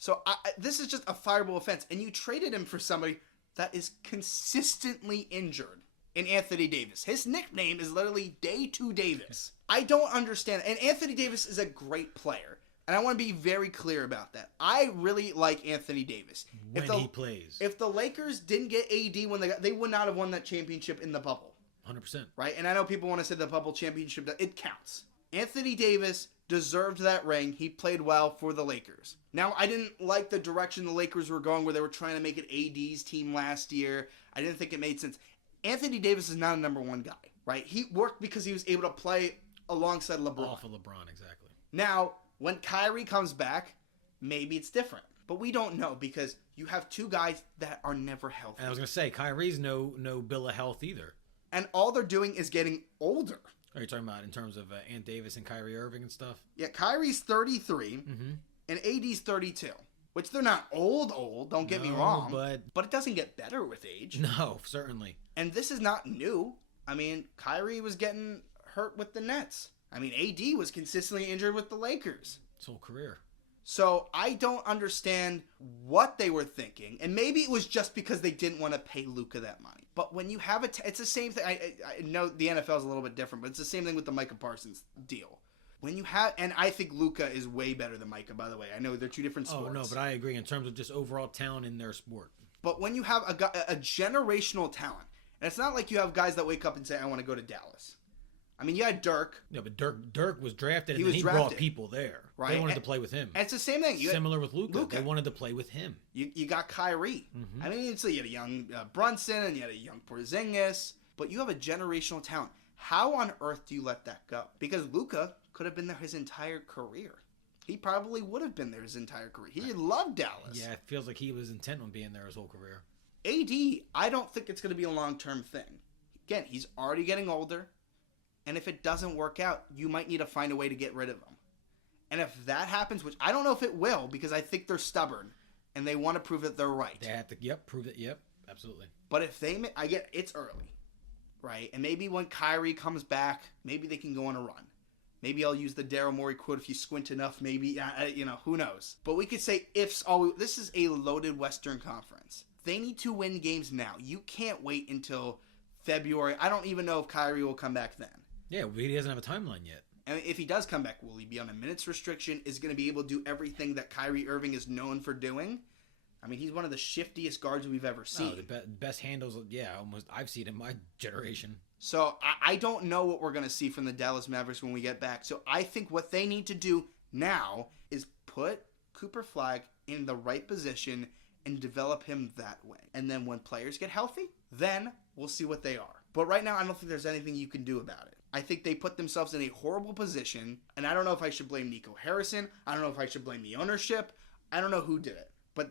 So this is just a fireable offense. And you traded him for somebody that is consistently injured in Anthony Davis. His nickname is literally Day 2 Davis. I don't understand. And Anthony Davis is a great player. And I want to be very clear about that. I really like Anthony Davis. When he plays. If the Lakers didn't get AD when they would not have won that championship in the bubble. 100%. Right? And I know people want to say the bubble championship, it counts. Anthony Davis deserved that ring. He played well for the Lakers. Now, I didn't like the direction the Lakers were going where they were trying to make it AD's team last year. I didn't think it made sense. Anthony Davis is not a number 1 guy, right? He worked because he was able to play alongside LeBron. Off of LeBron, exactly. Now, when Kyrie comes back, maybe it's different. But we don't know because you have 2 guys that are never healthy. And I was going to say, Kyrie's no bill of health either. And all they're doing is getting older. Are you talking about in terms of Ant Davis and Kyrie Irving and stuff? Yeah, Kyrie's 33 and AD's 32. Which they're not old, don't get me wrong. But it doesn't get better with age. No, certainly. And this is not new. I mean, Kyrie was getting hurt with the Nets. I mean, AD was consistently injured with the Lakers. His whole career. So I don't understand what they were thinking. And maybe it was just because they didn't want to pay Luka that money. But when you have it's the same thing. I know the NFL is a little bit different, but it's the same thing with the Micah Parsons deal. When you have, and I think Luka is way better than Micah, by the way. I know they're 2 different sports. Oh, no, but I agree in terms of just overall talent in their sport. But when you have a generational talent, and it's not like you have guys that wake up and say, I want to go to Dallas. I mean, you had Dirk. Yeah, but Dirk was drafted, and he drafted. brought people there. Right. They wanted to play with him. And it's the same thing. Similar with Luka. They wanted to play with him. You got Kyrie. I mean, so you had a young Brunson, and you had a young Porzingis. But you have a generational talent. How on earth do you let that go? Because Luka could have been there his entire career. He probably would have been there his entire career. He loved Dallas. Yeah, it feels like he was intent on being there his whole career. AD, I don't think it's going to be a long-term thing. Again, he's already getting older. And if it doesn't work out, you might need to find a way to get rid of him. And if that happens, which I don't know if it will, because I think they're stubborn. And they want to prove that they're right. They have to, prove it. Yep, absolutely. But if it's early. Right? And maybe when Kyrie comes back, maybe they can go on a run. Maybe I'll use the Daryl Morey quote, if you squint enough, maybe, who knows. But we could say ifs always. This is a loaded Western Conference. They need to win games now. You can't wait until February. I don't even know if Kyrie will come back then. Yeah, he doesn't have a timeline yet. And if he does come back, will he be on a minutes restriction? Is going to be able to do everything that Kyrie Irving is known for doing? I mean, he's one of the shiftiest guards we've ever seen. Oh, the best handles, almost I've seen in my generation. So I don't know what we're going to see from the Dallas Mavericks when we get back. So I think what they need to do now is put Cooper Flag in the right position and develop him that way. And then when players get healthy, then we'll see what they are. But right now, I don't think there's anything you can do about it. I think they put themselves in a horrible position, and I don't know if I should blame Nico Harrison. I don't know if I should blame the ownership. I don't know who did it. But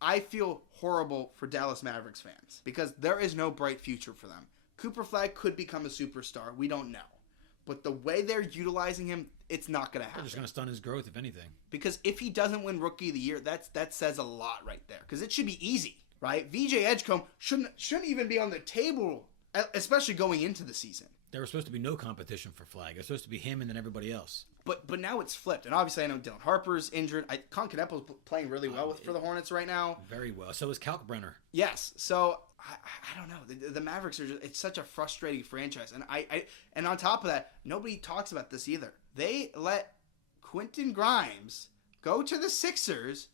I feel horrible for Dallas Mavericks fans because there is no bright future for them. Cooper Flag could become a superstar. We don't know. But the way they're utilizing him, it's not going to happen. They're just going to stun his growth, if anything. Because if he doesn't win Rookie of the Year, that says a lot right there. Because it should be easy, right? VJ Edgecombe shouldn't even be on the table, especially going into the season. There was supposed to be no competition for Flag. It was supposed to be him and then everybody else. But now it's flipped. And obviously I know Dylan Harper's injured. Con Canepo's playing really well for the Hornets right now. Very well. So is Kalkbrenner. Yes. So I don't know. The Mavericks it's such a frustrating franchise. And on top of that, nobody talks about this either. They let Quentin Grimes go to the Sixers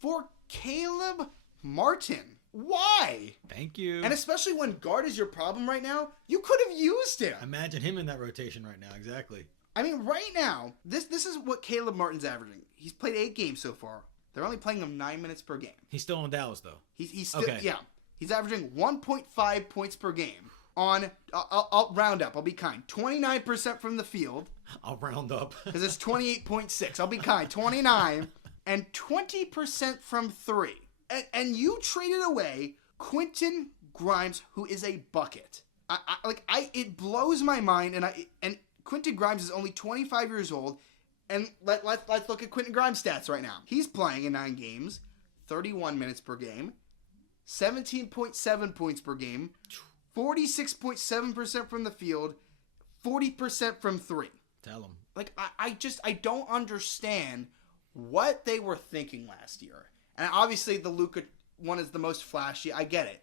for Caleb Martin. Why? Thank you. And especially when guard is your problem right now, you could have used him. Imagine him in that rotation right now. Exactly. I mean, right now, this is what Caleb Martin's averaging. He's played 8 games so far. They're only playing him 9 minutes per game. He's still in Dallas, though. He's still, okay. Yeah. He's averaging 1.5 points per game on, I'll round up, I'll be kind, 29% from the field. I'll round up. Because it's 28.6. I'll be kind, 29, and 20% from 3. And you traded away Quentin Grimes, who is a bucket. It blows my mind, and Quentin Grimes is only 25 years old, and let's look at Quentin Grimes' stats right now. He's playing in 9 games, 31 minutes per game, 17.7 points per game, 46.7% from the field, 40% from 3. Tell him. I don't understand what they were thinking last year. And obviously the Luka one is the most flashy. I get it.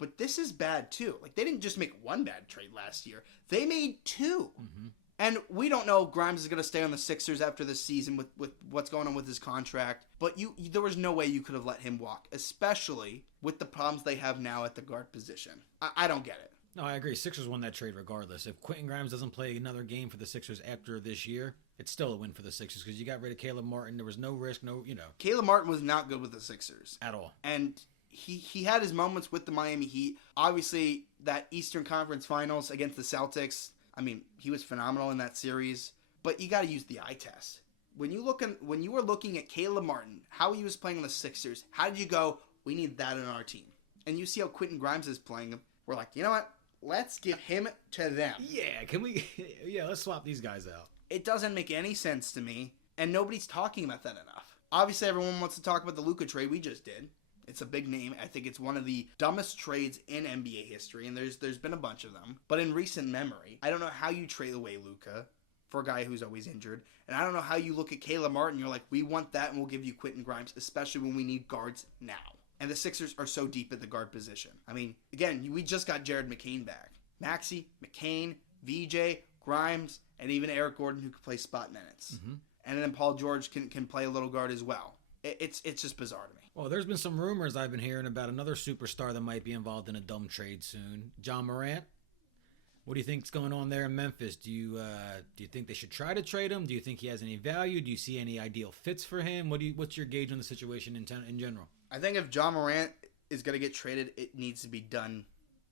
But this is bad too. They didn't just make one bad trade last year. They made 2. Mm-hmm. And we don't know if Grimes is going to stay on the Sixers after this season with what's going on with his contract. But there was no way you could have let him walk, especially with the problems they have now at the guard position. I don't get it. No, I agree. Sixers won that trade regardless. If Quentin Grimes doesn't play another game for the Sixers after this year, it's still a win for the Sixers because you got rid of Caleb Martin. There was no risk, Caleb Martin was not good with the Sixers. At all. And he had his moments with the Miami Heat. Obviously, that Eastern Conference Finals against the Celtics, I mean, he was phenomenal in that series. But you got to use the eye test. When you were looking at Caleb Martin, how he was playing on the Sixers, how did you go, we need that in our team? And you see how Quentin Grimes is playing. We're like, you know what? Let's give him to them. Yeah, let's swap these guys out. It doesn't make any sense to me, and nobody's talking about that enough. Obviously, everyone wants to talk about the Luka trade we just did. It's a big name. I think it's one of the dumbest trades in NBA history, and there's been a bunch of them. But in recent memory, I don't know how you trade away Luka for a guy who's always injured, and I don't know how you look at Caleb Martin, you're like, we want that, and we'll give you Quentin Grimes, especially when we need guards now. And the Sixers are so deep at the guard position. I mean, again, we just got Jared McCain back. Maxey, McCain, VJ, Grimes, and even Eric Gordon who can play spot minutes. Mm-hmm. And then Paul George can play a little guard as well. It's just bizarre to me. Well, there's been some rumors I've been hearing about another superstar that might be involved in a dumb trade soon. Ja Morant. What do you think's going on there in Memphis? Do you think they should try to trade him? Do you think he has any value? Do you see any ideal fits for him? What's your gauge on the situation in general? I think if Ja Morant is going to get traded, it needs to be done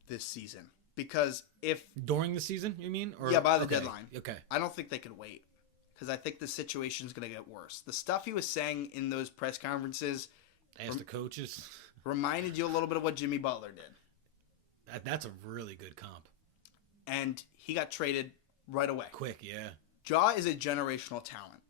this season. Because if... During the season, you mean? Yeah, by the deadline. Okay. I don't think they could wait. Because I think the situation's going to get worse. The stuff he was saying in those press conferences... Ask the coaches. Reminded you a little bit of what Jimmy Butler did. That's a really good comp. And he got traded right away. Quick, yeah. Ja is a generational talent.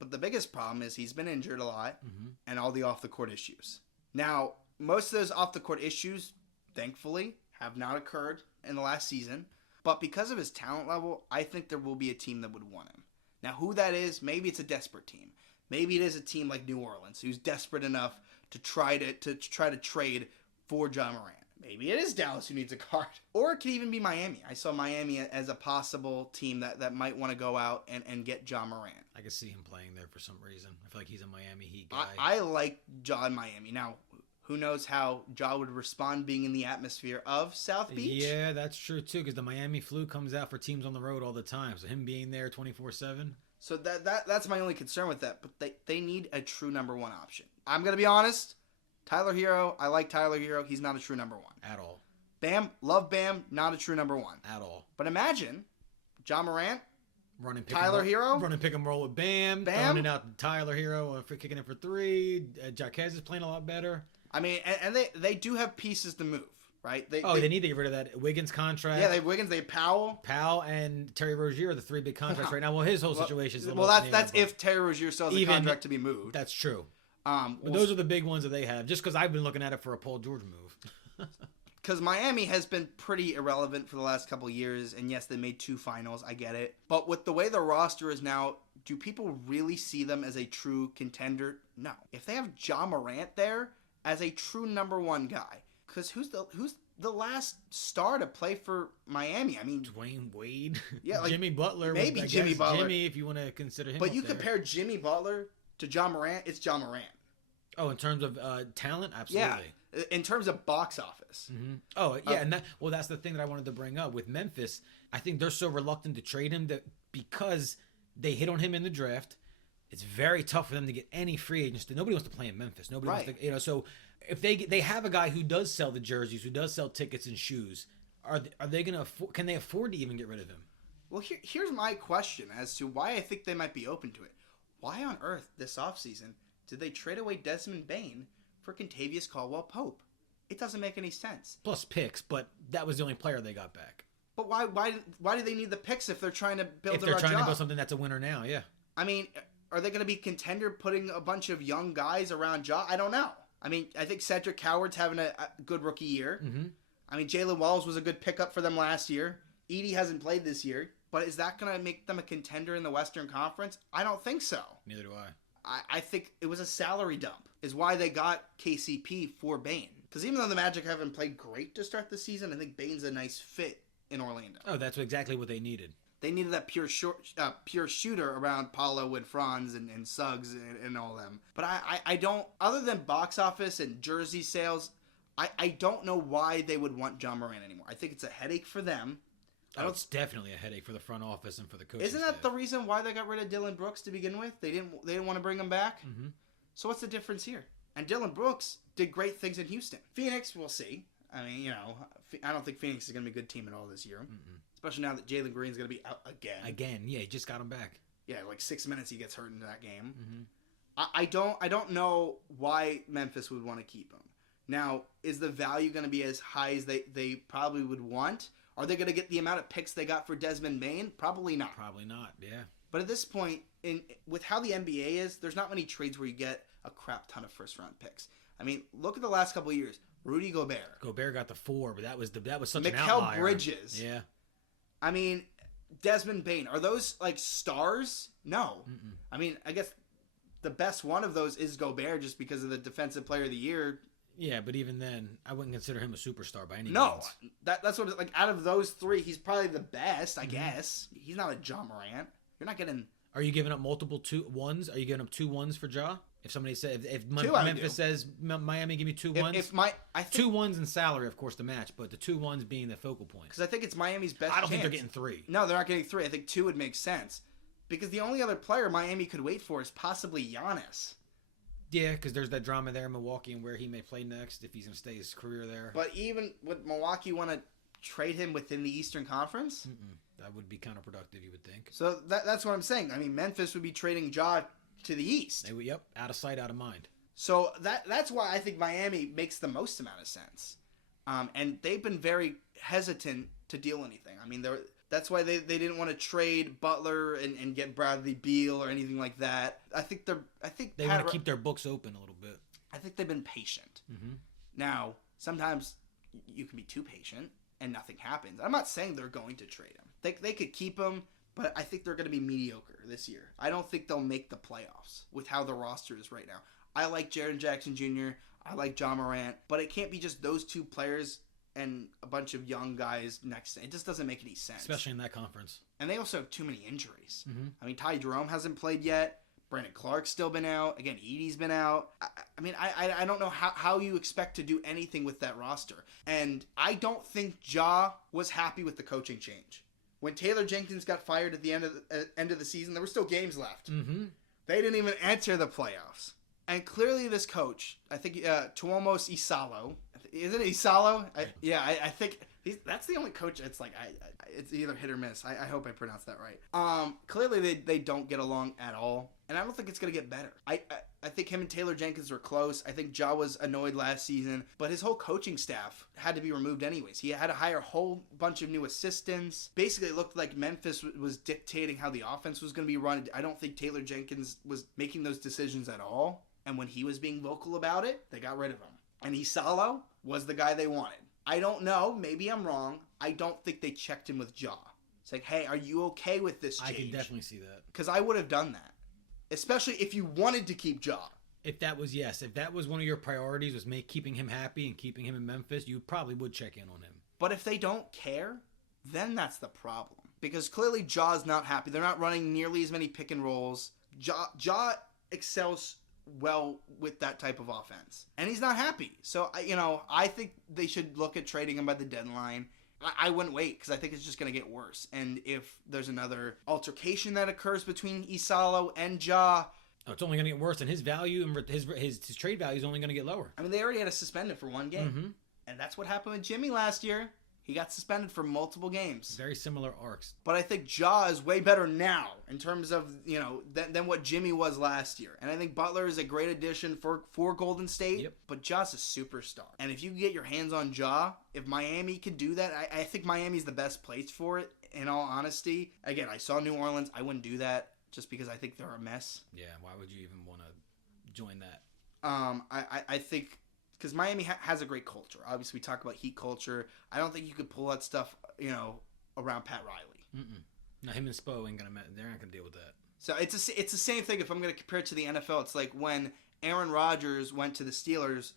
But the biggest problem is he's been injured a lot and all the off-the-court issues. Now, most of those off-the-court issues, thankfully, have not occurred in the last season. But because of his talent level, I think there will be a team that would want him. Now, who that is, maybe it's a desperate team. Maybe it is a team like New Orleans who's desperate enough to try to trade for Ja Morant. Maybe it is Dallas who needs a guard. Or it could even be Miami. I saw Miami as a possible team that might want to go out and get Ja Morant. I could see him playing there for some reason. I feel like he's a Miami Heat guy. I like Ja in Miami. Now, who knows how Ja would respond being in the atmosphere of South Beach? Yeah, that's true too, because the Miami flu comes out for teams on the road all the time. So him being there 24/7. So that's my only concern with that. But they need a true number one option. I'm going to be honest. Tyler Hero, I like Tyler Hero. He's not a true number 1. At all. Bam, love Bam, not a true number 1. At all. But imagine Ja Morant, Running Tyler Hero, running pick and roll with Bam, throwing it out to Tyler Hero for kicking it for 3. Jaquez is playing a lot better. I mean, and they do have pieces to move, right? They need to get rid of that Wiggins contract. Yeah, they have Wiggins, they have Powell. Powell and Terry Rozier are the 3 big contracts right now. Well, his whole situation is a little that's if Terry Rozier still has a contract to be moved. That's true. But those are the big ones that they have. Just because I've been looking at it for a Paul George move. Because Miami has been pretty irrelevant for the last couple of years, and yes, they made 2 finals. I get it. But with the way the roster is now, do people really see them as a true contender? No. If they have Ja Morant there as a true number 1 guy, because who's the last star to play for Miami? I mean, Dwayne Wade, yeah, like Jimmy Butler, maybe Jimmy Butler, Jimmy, if you want to consider him. But you compare Jimmy Butler to Ja Morant, it's Ja Morant. Oh, in terms of talent, absolutely. Yeah. In terms of box office. Mm-hmm. Oh, yeah, and that's the thing that I wanted to bring up with Memphis. I think they're so reluctant to trade him that because they hit on him in the draft, it's very tough for them to get any free agents. Nobody wants to play in Memphis. Nobody wants to, so if they have a guy who does sell the jerseys, who does sell tickets and shoes, are they going to can they afford to even get rid of him? Well, here's my question as to why I think they might be open to it. Why on earth this offseason did they trade away Desmond Bane for Kentavious Caldwell-Pope? It doesn't make any sense. Plus picks, but that was the only player they got back. But why do they need the picks if they're trying to build? If they're trying to build something that's a winner now, yeah. I mean, are they going to be contender putting a bunch of young guys around Ja? I don't know. I mean, I think Cedric Howard's having a good rookie year. Mm-hmm. I mean, Jalen Walls was a good pickup for them last year. Edie hasn't played this year. But is that going to make them a contender in the Western Conference? I don't think so. Neither do I. I think it was a salary dump is why they got KCP for Bane. Because even though the Magic haven't played great to start the season, I think Bane's a nice fit in Orlando. Oh, that's exactly what they needed. They needed that pure shooter around Paulo and Franz and Suggs and all them. But I don't, other than box office and jersey sales, I don't know why they would want Ja Morant anymore. I think it's a headache for them. It's definitely a headache for the front office and for the coaching Isn't that staff. the reason why they got rid of Dylan Brooks to begin with? They didn't want to bring him back. Mm-hmm. So what's the difference here? And Dylan Brooks did great things in Houston. Phoenix, we'll see. I mean, I don't think Phoenix is going to be a good team at all this year. Mm-mm. Especially now that Jalen Green's going to be out again. Again, yeah, he just got him back. Yeah, like 6 minutes he gets hurt into that game. Mm-hmm. I don't know why Memphis would want to keep him. Now, is the value going to be as high as they probably would want? Are they going to get the amount of picks they got for Desmond Bane? Probably not. Probably not, yeah. But at this point, with how the NBA is, there's not many trades where you get a crap ton of first-round picks. I mean, look at the last couple of years. Rudy Gobert. Gobert got the 4, but that was such an Mikal outlier. Bridges. Yeah. I mean, Desmond Bane. Are those, like, stars? No. Mm-mm. I I mean, I guess the best one of those is Gobert just because of the Defensive Player of the Year. Yeah, but even then, I wouldn't consider him a superstar by any means. No. That's what, like, out of those 3, he's probably the best, I guess. He's not a Ja Morant. You're not getting... Are you giving up multiple 2-1s? Are you giving up 2-1s for Ja? If somebody said, if Two, Memphis says, Miami, give me 2-1s. I think 2-1s in salary, of course, to match, but the 2-1s being the focal point. because I think it's Miami's best I don't think chance. they're getting 3. No, they're not getting 3. I think 2 would make sense. Because the only other player Miami could wait for is possibly Giannis. Yeah, because there's that drama there in Milwaukee and where he may play next if he's going to stay his career there. But even would Milwaukee want to trade him within the Eastern Conference? That would be counterproductive, you would think. So that's what I'm saying. I mean, Memphis would be trading Ja to the East. They would, yep, out of sight, out of mind. So that's why I think Miami makes the most amount of sense. And they've been very hesitant to deal anything. I mean, that's why they didn't want to trade Butler and get Bradley Beal or anything like that. I think they want to keep their books open a little bit. I think they've been patient. Mm-hmm. Now, sometimes you can be too patient and nothing happens. I'm not saying they're going to trade him. They could keep him, but I think they're going to be mediocre this year. I don't think they'll make the playoffs with how the roster is right now. I like Jaren Jackson Jr. I like Ja Morant, but it can't be just those 2 players and a bunch of young guys next. It just doesn't make any sense. Especially in that conference. And they also have too many injuries. Mm-hmm. I mean, Ty Jerome hasn't played yet. Brandon Clark's still been out. Again, Edie's been out. I mean, I don't know how you expect to do anything with that roster. And I don't think Ja was happy with the coaching change. When Taylor Jenkins got fired at the end of the season, there were still games left. Mm-hmm. They didn't even enter the playoffs. And clearly this coach, I think Tuomo's Isalo, is it Isalo? I think that's the only coach. It's like it's either hit or miss. I hope I pronounced that right. Clearly they don't get along at all, and I don't think it's gonna get better. I think him and Taylor Jenkins were close. I think Ja was annoyed last season, but his whole coaching staff had to be removed anyways. He had to hire a whole bunch of new assistants. Basically, it looked like Memphis was dictating how the offense was going to be run. I don't think Taylor Jenkins was making those decisions at all. And when he was being vocal about it, they got rid of him. And Isalo was the guy they wanted. I don't know. Maybe I'm wrong. I don't think they checked in with Ja. It's like, hey, are you okay with this change? I can definitely see that. Because I would have done that. Especially if you wanted to keep Ja. If that was one of your priorities, was keeping him happy and keeping him in Memphis, you probably would check in on him. But if they don't care, then that's the problem. Because clearly Ja's not happy. They're not running nearly as many pick and rolls. Ja excels well with that type of offense. And he's not happy. So, I think they should look at trading him by the deadline. I wouldn't wait because I think it's just going to get worse. And if there's another altercation that occurs between Isalo and Ja... Oh, it's only going to get worse, and his value and his trade value is only going to get lower. I mean, they already had to suspend him for one game. Mm-hmm. And that's what happened with Jimmy last year. He got suspended for multiple games. Very similar arcs. But I think Ja is way better now in terms of, than what Jimmy was last year. And I think Butler is a great addition for Golden State. Yep. But Ja's a superstar. And if you can get your hands on Ja, if Miami can do that, I think Miami's the best place for it, in all honesty. Again, I saw New Orleans. I wouldn't do that just because I think they're a mess. Yeah, why would you even want to join that? I think... Because Miami has a great culture. Obviously, we talk about Heat culture. I don't think you could pull that stuff, around Pat Riley. No, him and Spo ain't they're not gonna deal with that. So it's the same thing. If I'm gonna compare it to the NFL, it's like when Aaron Rodgers went to the Steelers.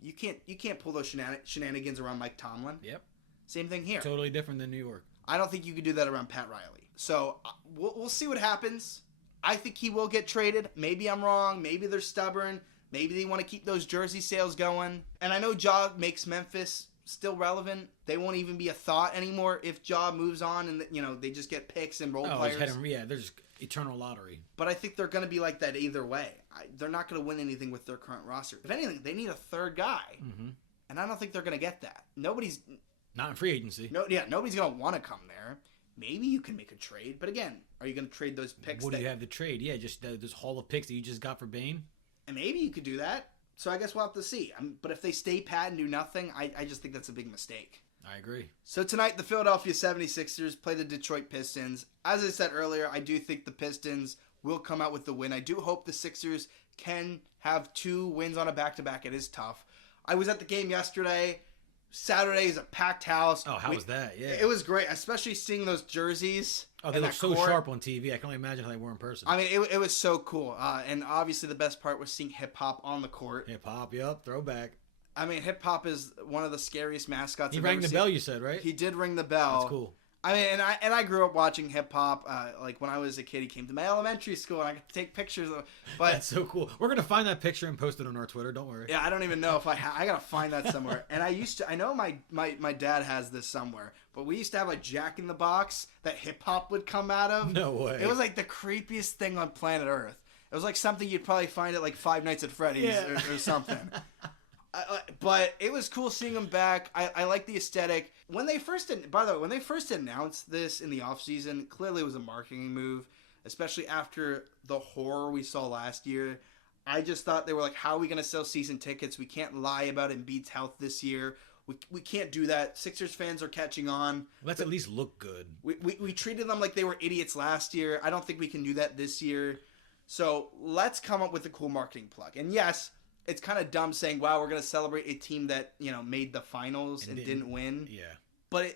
You can't pull those shenanigans around Mike Tomlin. Yep. Same thing here. Totally different than New York. I don't think you could do that around Pat Riley. So we'll see what happens. I think he will get traded. Maybe I'm wrong. Maybe they're stubborn. Maybe they want to keep those jersey sales going. And I know Ja makes Memphis still relevant. They won't even be a thought anymore if Ja moves on and, they just get picks and role players. They're just eternal lottery. But I think they're going to be like that either way. They're not going to win anything with their current roster. If anything, they need a third guy. Mm-hmm. And I don't think they're going to get that. Nobody's... Not in free agency. Nobody's going to want to come there. Maybe you can make a trade. But again, are you going to trade those picks? What do you have to trade? Yeah, just this haul of picks that you just got for Bane? And maybe you could do that. So I guess we'll have to see. But if they stay pat and do nothing, I just think that's a big mistake. I agree. So tonight, the Philadelphia 76ers play the Detroit Pistons. As I said earlier, I do think the Pistons will come out with the win. I do hope the Sixers can have 2 wins on a back-to-back. It is tough. I was at the game yesterday. Saturday is a packed house. Oh, how was that? Yeah. It was great, especially seeing those jerseys. Oh, they look so sharp on TV. I can only imagine how they were in person. I mean, it was so cool. And obviously the best part was seeing hip-hop on the court. Hip-hop, yep, throwback. I mean, hip-hop is one of the scariest mascots I've ever seen. He rang the bell, you said, right? He did ring the bell. That's cool. I mean, and I grew up watching hip hop. Like when I was a kid, he came to my elementary school, and I got to take pictures of. But that's so cool. We're gonna find that picture and post it on our Twitter. Don't worry. Yeah, I don't even know if I gotta find that somewhere. And I know my dad has this somewhere. But we used to have a Jack in the Box that hip hop would come out of. No way. It was like the creepiest thing on planet Earth. It was like something you'd probably find at like Five Nights at Freddy's or something. But it was cool seeing them back. I like the aesthetic. When they first announced this in the offseason, clearly it was a marketing move, especially after the horror we saw last year. I just thought they were like, how are we going to sell season tickets? We can't lie about Embiid's health this year. We can't do that. Sixers fans are catching on. Let's at least look good. We treated them like they were idiots last year. I don't think we can do that this year. So let's come up with a cool marketing plug. And yes, it's kind of dumb saying, wow, we're going to celebrate a team that, made the finals and didn't win. Yeah. But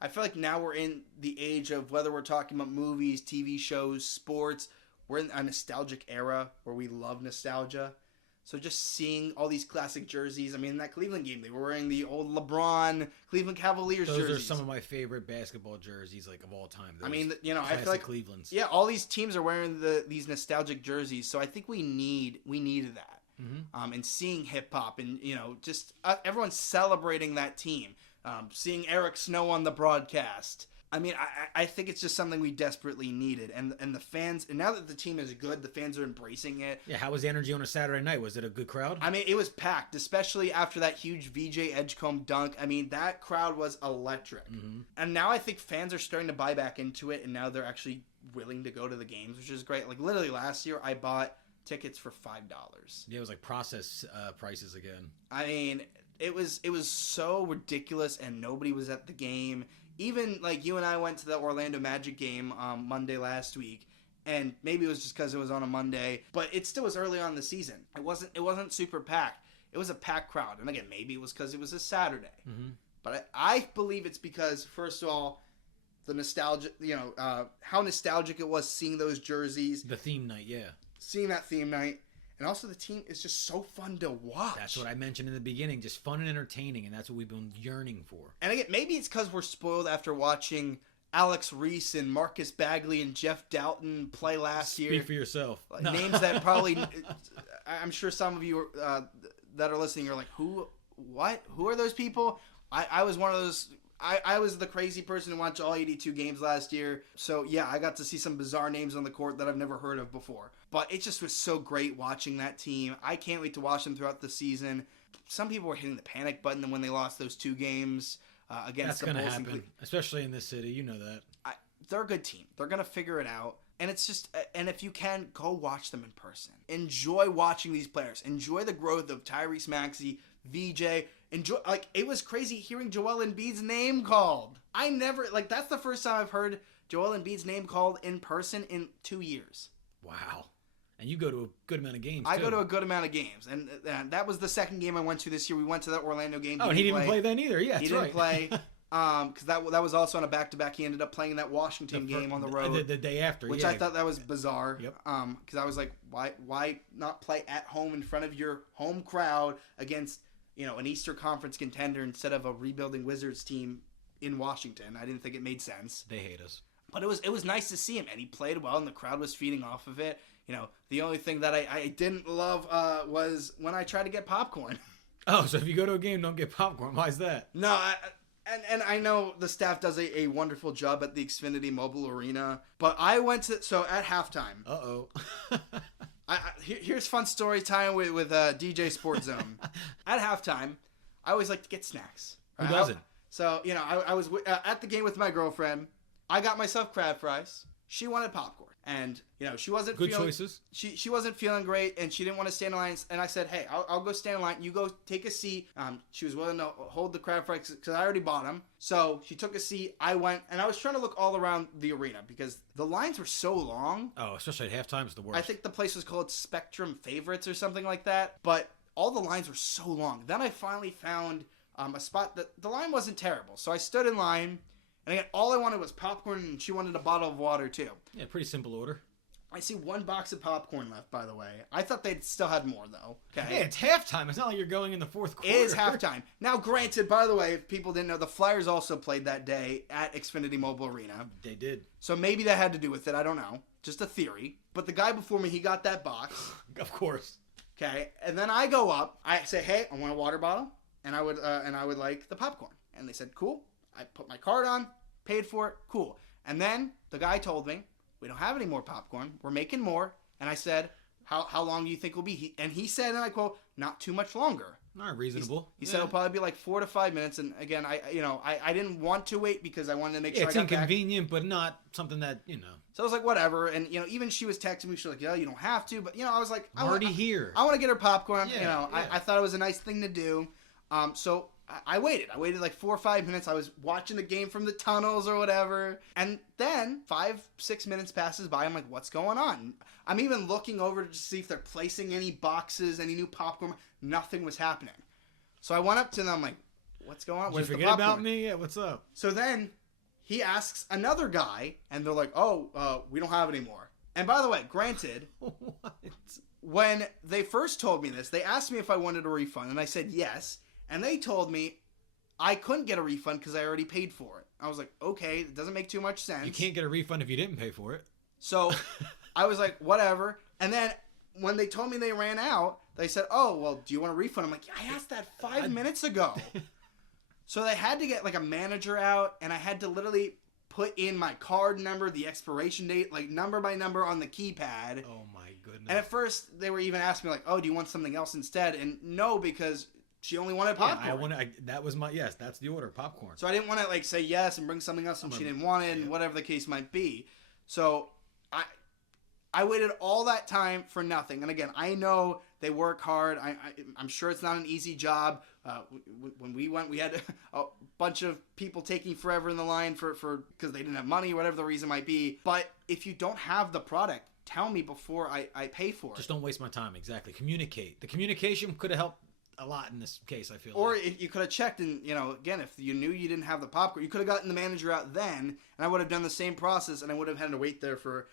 I feel like now we're in the age of whether we're talking about movies, TV shows, sports, we're in a nostalgic era where we love nostalgia. So just seeing all these classic jerseys. I mean, in that Cleveland game, they were wearing the old LeBron Cleveland Cavaliers jerseys. Those are some of my favorite basketball jerseys, like, of all time. I mean, I feel like Cleveland's. Yeah, all these teams are wearing these nostalgic jerseys. So I think we needed that. Mm-hmm. And seeing hip hop and just everyone celebrating that team. Seeing Eric Snow on the broadcast. I mean, I think it's just something we desperately needed, and the fans, and now that the team is good, the fans are embracing it. Yeah, how was the energy on a Saturday night? Was it a good crowd? I mean, it was packed, especially after that huge VJ Edgecombe dunk. I mean, that crowd was electric. And now I think fans are starting to buy back into it, and now they're actually willing to go to the games, which is great. Like, literally last year, I bought tickets for $5. Yeah, it was like process prices again. I mean, it was so ridiculous, and nobody was at the game. Even, like, you and I went to the Orlando Magic game Monday last week, and maybe it was just because it was on a Monday, but it still was early on in the season. It wasn't super packed. It was a packed crowd, and again, maybe it was because it was a Saturday. But I believe it's because, first of all, the nostalgia, how nostalgic it was seeing those jerseys. The theme night, yeah. Seeing that theme night. And also the team is just so fun to watch. That's what I mentioned in the beginning. Just fun and entertaining, and that's what we've been yearning for. And again, maybe it's because we're spoiled after watching Alex Reese and Marcus Bagley and Jeff Doughton play last year. Speak for yourself. Names that probably... I'm sure some of you that are listening are like, who? What? Who are those people? I was one of those... I was the crazy person who watched all 82 games last year. So, yeah, I got to see some bizarre names on the court that I've never heard of before. But it just was so great watching that team. I can't wait to watch them throughout the season. Some people were hitting the panic button when they lost those 2 games against the Bulls. That's going to happen, especially in this city. You know that. They're a good team. They're going to figure it out. And it's just, and if you can, go watch them in person. Enjoy watching these players. Enjoy the growth of Tyrese Maxey, VJ. Enjoy, like, it was crazy hearing Joel Embiid's name called. That's the first time I've heard Joel Embiid's name called in person in 2 years. Wow. And you go to a good amount of games, I go to a good amount of games. And that was the second game I went to this year. We went to that Orlando game. Oh, and he didn't even play then either. Yeah, he didn't play. Because that was also on a back-to-back. He ended up playing that Washington game on the road. The day after, which I thought that was bizarre. Yep. Because I was like, why not play at home in front of your home crowd against, an Eastern Conference contender instead of a rebuilding Wizards team in Washington? I didn't think it made sense. They hate us. But it was nice to see him, and he played well, and the crowd was feeding off of it. The only thing that I didn't love was when I tried to get popcorn. Oh, so if you go to a game, don't get popcorn. Why is that? No, And I know the staff does a wonderful job at the Xfinity Mobile Arena, but I went to, so at halftime. Uh-oh. Here's fun story time with DJ Sports Zone. At halftime, I always like to get snacks. Who doesn't? I was at the game with my girlfriend. I got myself crab fries. She wanted popcorn. And, she wasn't Good choices. She wasn't feeling great, and she didn't want to stand in line. And I said, hey, I'll go stand in line. You go take a seat. She was willing to hold the crab fries because I already bought them. So she took a seat. I went, and I was trying to look all around the arena because the lines were so long. Oh, especially at halftime is the worst. I think the place was called Spectrum Favorites or something like that. But all the lines were so long. Then I finally found a spot that the line wasn't terrible. So I stood in line. And again, all I wanted was popcorn, and she wanted a bottle of water, too. Yeah, pretty simple order. I see one box of popcorn left, by the way. I thought they'd still had more, though. Okay. Yeah, it's halftime. It's not like you're going in the fourth quarter. It is halftime. Now, granted, by the way, if people didn't know, the Flyers also played that day at Xfinity Mobile Arena. They did. So maybe that had to do with it. I don't know. Just a theory. But the guy before me, he got that box. Of course. Okay. And then I go up. I say, hey, I want a water bottle, and I would like the popcorn. And they said, cool. I put my card on. Paid for it, cool. And then the guy told me, we don't have any more popcorn. We're making more. And I said, how long do you think will be? He said, and I quote, not too much longer. Not reasonable. He said it'll probably be like 4 to 5 minutes. And again, I didn't want to wait because I wanted to make sure it's I got inconvenient, but not something that, So I was like, whatever. And, even she was texting me. She was like, yeah, you don't have to. But, I was like, I'm already here. I want to get her popcorn. Yeah. I thought it was a nice thing to do. So I waited. I waited like 4 or 5 minutes. I was watching the game from the tunnels or whatever. And then 5-6 minutes passes by. I'm like, what's going on? I'm even looking over to see if they're placing any boxes, any new popcorn. Nothing was happening. So I went up to them. I'm like, what's going on? Did you forget about me? Yeah, what's up? So then he asks another guy, and they're like, we don't have any more. And by the way, granted, What? when they first told me this, they asked me if I wanted a refund, and I said yes. And they told me I couldn't get a refund because I already paid for it. I was like, okay, it doesn't make too much sense. You can't get a refund if you didn't pay for it. So I was like, whatever. And then when they told me they ran out, they said, oh, well, do you want a refund? I'm like, I asked that 5 minutes ago. So they had to get like a manager out, and I had to literally put in my card number, the expiration date, like number by number on the keypad. Oh my goodness. And at first they were even asking me like, "Oh, do you want something else instead?" And no, because she only wanted popcorn. Yeah, that was yes, that's the order, popcorn. So I didn't want to like say yes and bring something else and she didn't want it and whatever the case might be. So I waited all that time for nothing. And again, I know they work hard. I'm sure it's not an easy job. When we went, we had a bunch of people taking forever in the line for because they didn't have money, whatever the reason might be. But if you don't have the product, tell me before I pay for it. Just don't waste my time. Exactly. Communicate. The communication could have helped a lot in this case, I feel. Or if you could have checked and, again, if you knew you didn't have the popcorn, you could have gotten the manager out then, and I would have done the same process, and I would have had to wait there for,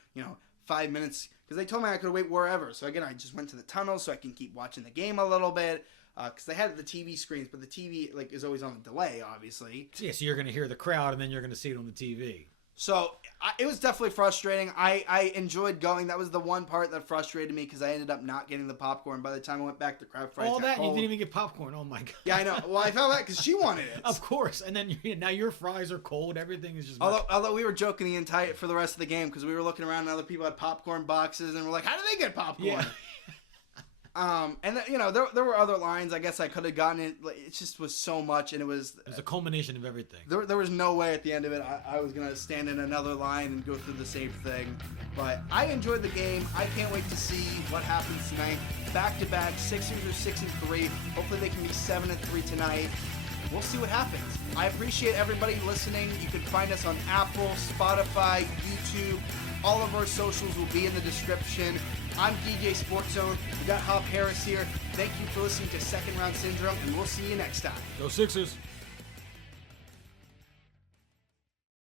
5 minutes, because they told me I could wait wherever. So again, I just went to the tunnel so I can keep watching the game a little bit, because they had the TV screens, but the TV is always on a delay, obviously. Yeah, so you're going to hear the crowd, and then you're going to see it on the TV. So it was definitely frustrating. I enjoyed going. That was the one part that frustrated me because I ended up not getting the popcorn. By the time I went back to crab fries, all that cold. You didn't even get popcorn. Oh my god. Yeah, I know. Well, I felt that because she wanted it. Of course. And then now your fries are cold. Everything is just. Although we were joking for the rest of the game because we were looking around and other people had popcorn boxes and we're like, how do they get popcorn? Yeah. There were other lines. I guess I could have gotten it. It just was so much, and it was a culmination of everything. There was no way at the end of it I was gonna stand in another line and go through the same thing. But I enjoyed the game. I can't wait to see what happens tonight. Back to back, Sixers are 6-3. Hopefully they can be 7-3 tonight. We'll see what happens. I appreciate everybody listening. You can find us on Apple, Spotify, YouTube. All of our socials will be in the description. I'm DJ Sports Zone. We got Hop Harris here. Thank you for listening to Second Round Syndrome, and we'll see you next time. Go Sixers.